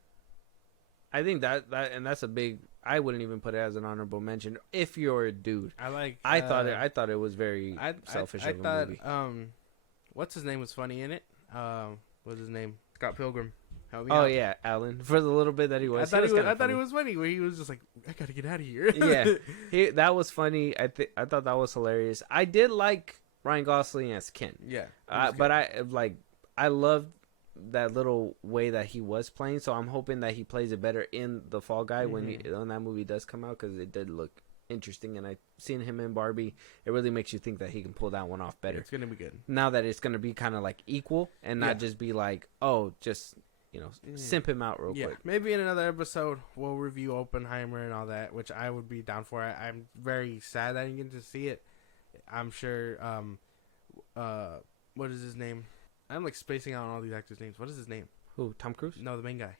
I think that and that's a big. I wouldn't even put it as an honorable mention if you're a dude. I thought it was very selfish. I thought movie. What's his name was funny in it. What's his name? Scott Pilgrim. Help me out. Yeah, Alan. For the little bit that he was, I thought he was funny. Where he was just like, I gotta get out of here. That was funny. I thought that was hilarious. I did like Ryan Gosling as Ken. Yeah, but I loved that little way that he was playing. So I'm hoping that he plays it better in The Fall Guy when that movie does come out, because it did look interesting, and I've seen him in Barbie. It really makes you think that he can pull that one off better. It's gonna be good now that it's gonna be kind of like equal and not just be like, oh, just simp him out real quick. Maybe in another episode we'll review Oppenheimer and all that, which I would be down for. I'm very sad that I didn't get to see it. I'm sure what is his name? I'm like spacing out on all these actors' names. What is his name? Who? Tom Cruise? No, the main guy.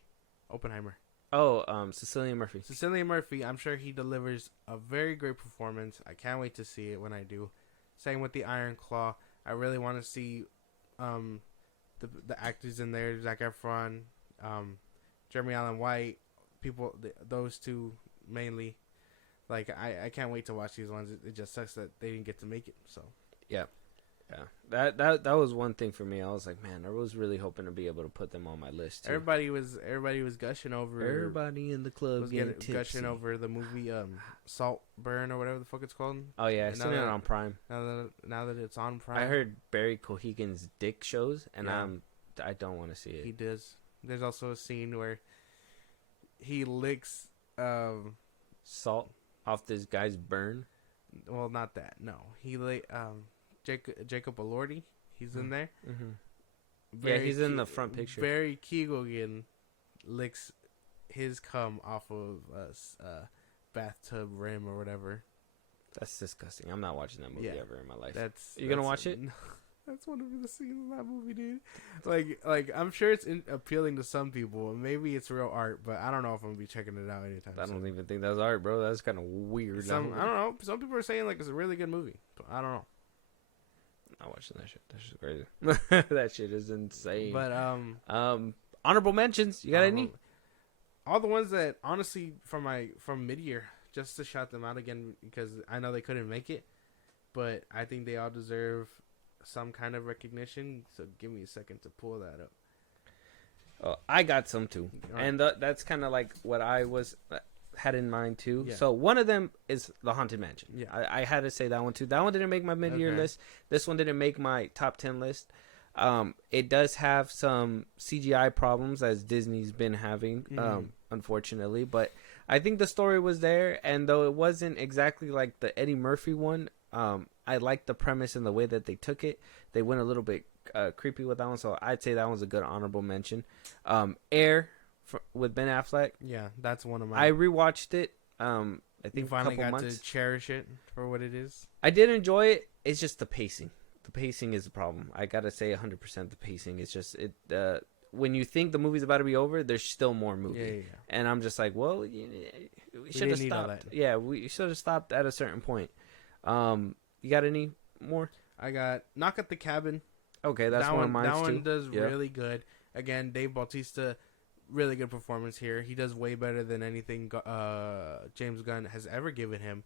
Oppenheimer. Oh, Cillian Murphy. Cillian Murphy. I'm sure he delivers a very great performance. I can't wait to see it when I do. Same with the Iron Claw. I really want to see the actors in there. Zac Efron, Jeremy Allen White. Those two mainly. Like, I can't wait to watch these ones. It just sucks that they didn't get to make it. So yeah. That was one thing for me. I was like, man, I was really hoping to be able to put them on my list too. Everybody was gushing over. Everybody in the club was gushing over the movie Saltburn or whatever the fuck it's called. Oh yeah, I've seen it on Prime. Now that it's on Prime, I heard Barry Cohen's dick shows, and I don't want to see it. He does. There's also a scene where he licks salt off this guy's burn. Well, not that. No, he Jacob Elordi, he's in there. He's in the front picture. Barry Keoghan licks his cum off of a bathtub rim or whatever. That's disgusting. I'm not watching that movie ever in my life. You gonna watch it? That's one of the scenes in that movie, dude. Like I'm sure it's appealing to some people. Maybe it's real art, but I don't know if I'm gonna be checking it out anytime soon. I don't even think that's art, bro. That's kind of weird. I don't know. Some people are saying like it's a really good movie, but I don't know. I'm not watching that shit. That's just crazy. That shit is insane. But honorable mentions. You got any? All the ones that honestly from mid-year, just to shout them out again because I know they couldn't make it, but I think they all deserve some kind of recognition. So give me a second to pull that up. Oh, I got some too, and that's kind of like what I had in mind too. So one of them is The Haunted Mansion. I had to say that one too. That one didn't make my mid-year list. This one didn't make my top 10 list. It does have some CGI problems, as Disney's been having, unfortunately, but I think the story was there, and though it wasn't exactly like the Eddie Murphy one, I liked the premise and the way that they took it. They went a little bit creepy with that one, so I'd say that one's a good honorable mention. Air with Ben Affleck. Yeah, that's one of my. I rewatched it. I think you finally got to cherish it for what it is. I did enjoy it. It's just the pacing. The pacing is the problem. I gotta say, 100% the pacing is just it. when you think the movie's about to be over, there's still more movie. Yeah. And I'm just like, well, we should have stopped. Yeah, we should have stopped at a certain point. You got any more? I got Knock at the Cabin. Okay, that's one of mine too. That one does really good. Again, Dave Bautista, really good performance here. He does way better than anything James Gunn has ever given him.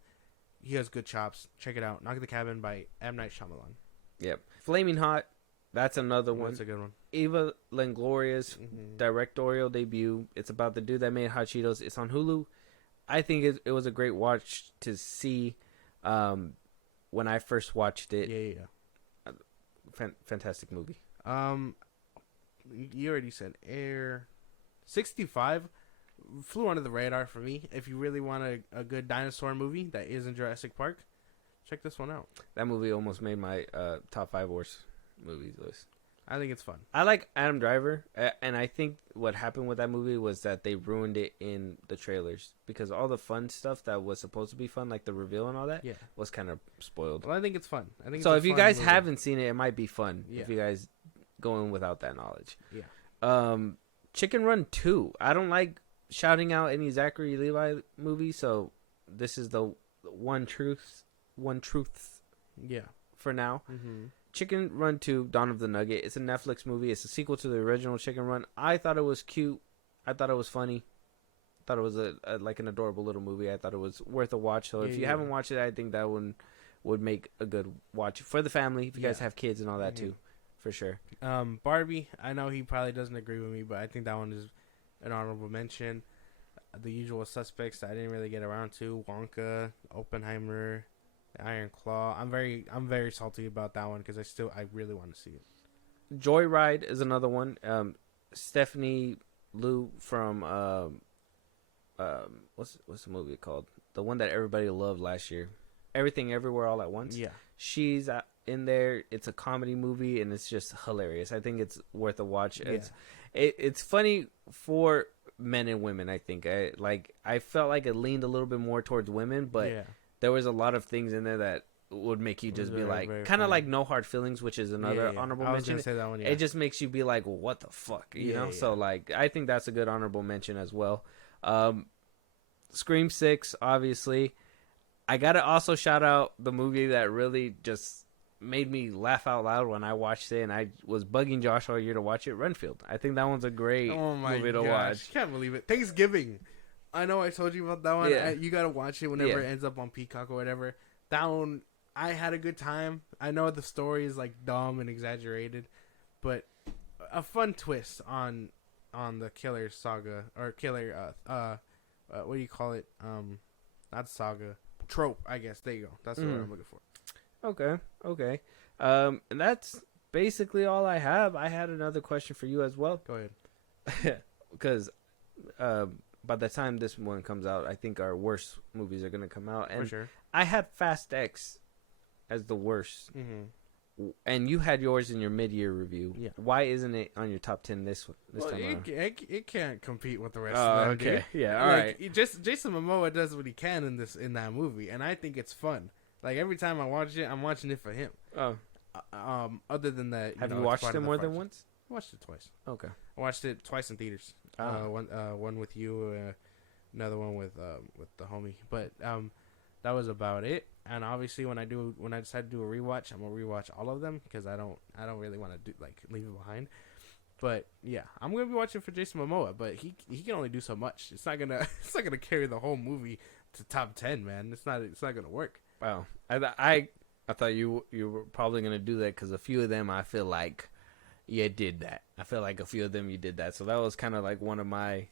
He has good chops. Check it out. Knock at the Cabin by M. Night Shyamalan. Yep. Flaming Hot. That's another one. That's a good one. Eva Longoria's directorial debut. It's about the dude that made Hot Cheetos. It's on Hulu. I think it was a great watch to see when I first watched it. Yeah. Fantastic movie. You already said Air. 65 flew under the radar for me. If you really want a good dinosaur movie that isn't Jurassic Park, check this one out. That movie almost made my top 5 worst movies list. I think it's fun. I like Adam Driver, and I think what happened with that movie was that they ruined it in the trailers because all the fun stuff that was supposed to be fun, like the reveal and all that, was kind of spoiled. Well, I think it's fun. So if you guys haven't seen it, it might be fun if you guys go in without that knowledge. Yeah. Chicken Run 2. I don't like shouting out any Zachary Levi movie, so this is the one truth. Yeah. For now. Mm-hmm. Chicken Run 2, Dawn of the Nugget. It's a Netflix movie. It's a sequel to the original Chicken Run. I thought it was cute. I thought it was funny. I thought it was like an adorable little movie. I thought it was worth a watch. So if you haven't watched it, I think that one would make a good watch for the family. If you guys have kids and all that too, for sure. Barbie. I know he probably doesn't agree with me, but I think that one is an honorable mention. The Usual Suspects. I didn't really get around to. Wonka, Oppenheimer, Iron Claw. I'm very salty about that one because I really want to see it. Joyride is another one. Stephanie Liu from what's the movie called? The one that everybody loved last year, Everything Everywhere All at Once. Yeah, she's in there. It's a comedy movie and it's just hilarious. I think it's worth a watch. Yeah. It's funny for men and women. I think I felt like it leaned a little bit more towards women, but there was a lot of things in there that would make you just be like, kind of like No Hard Feelings, which is another honorable mention. I was gonna say that one. It just makes you be like, well, what the fuck, you know? So like, I think that's a good honorable mention as well. Scream 6, obviously. I gotta also shout out the movie that really just made me laugh out loud when I watched it, and I was bugging Josh all year to watch it. Renfield. I think that one's a great movie to watch. I can't believe it. Thanksgiving. I know I told you about that one. Yeah. You gotta watch it whenever it ends up on Peacock or whatever. That one, I had a good time. I know the story is like dumb and exaggerated, but a fun twist on the killer saga or killer what do you call it? Not saga, trope. I guess there you go. That's the word I'm looking for. Okay. And that's basically all I have. I had another question for you as well. Go ahead. Because by the time this one comes out, I think our worst movies are going to come out. And for sure. I had Fast X as the worst. Mm-hmm. And you had yours in your mid-year review. Yeah. Why isn't it on your top 10 this time around? It can't compete with the rest of them. Okay. Dude. Yeah, all right. Just Jason Momoa does what he can in that movie, and I think it's fun. Like, every time I watch it, I'm watching it for him. Oh. Other than that, have you watched it more than once? I watched it twice. Okay. I watched it twice in theaters. One with you, another one with the homie. But that was about it. And obviously, when I decide to do a rewatch, I'm gonna rewatch all of them because I don't really want to leave it behind. But yeah, I'm gonna be watching for Jason Momoa, but he can only do so much. It's not gonna carry the whole movie to top 10, man. It's not gonna work. Wow, I thought you were probably gonna do that because a few of them I feel like you did that. I feel like a few of them you did that. So that was kind of like one of my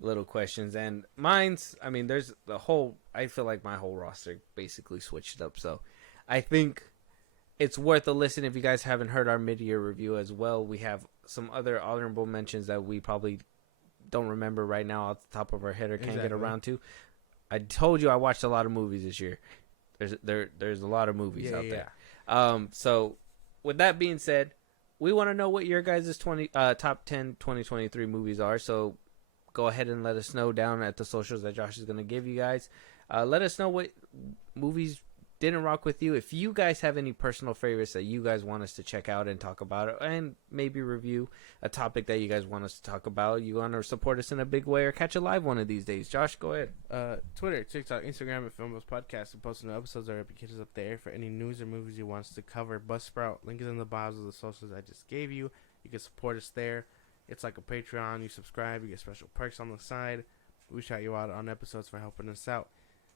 little questions. And mine's, I mean, there's I feel like my whole roster basically switched up. So I think it's worth a listen if you guys haven't heard our mid-year review as well. We have some other honorable mentions that we probably don't remember right now off the top of our head or can't get around to. I told you I watched a lot of movies this year. There's a lot of movies out there. So with that being said, we want to know what your guys' top 10 2023 movies are. So go ahead and let us know down at the socials that Josh is going to give you guys. Let us know what movies didn't rock with you, if you guys have any personal favorites that you guys want us to check out and talk about, and maybe review a topic that you guys want us to talk about, you want to support us in a big way or catch a live one of these days, Josh, go ahead. Twitter, TikTok, Instagram at Film Bros Podcast. We post new episodes or applications up there for any news or movies you want us to cover. Buzzsprout, link is in the bios of the socials I just gave you. You can support us there. It's like a Patreon. You subscribe, you get special perks on the side. We shout you out on episodes for helping us out.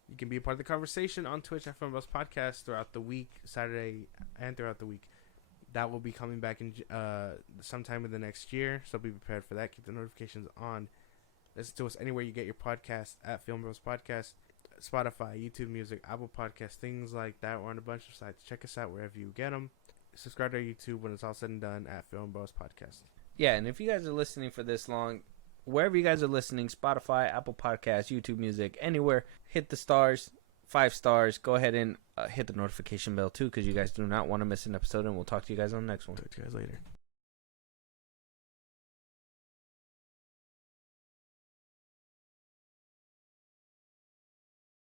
You can be a part of the conversation on Twitch at Film Bros Podcast throughout the week, Saturday and throughout the week. That will be coming back in sometime in the next year, so be prepared for that. Keep the notifications on. Listen to us anywhere you get your podcast at Film Bros Podcast, Spotify, YouTube Music, Apple Podcasts, things like that. We're on a bunch of sites. Check us out wherever you get them. Subscribe to our YouTube when it's all said and done at Film Bros Podcast. Yeah, and if you guys are listening for this long, wherever you guys are listening, Spotify, Apple Podcasts, YouTube Music, anywhere, hit the stars, 5 stars. Go ahead and hit the notification bell too, because you guys do not want to miss an episode, and we'll talk to you guys on the next one. Talk to you guys later.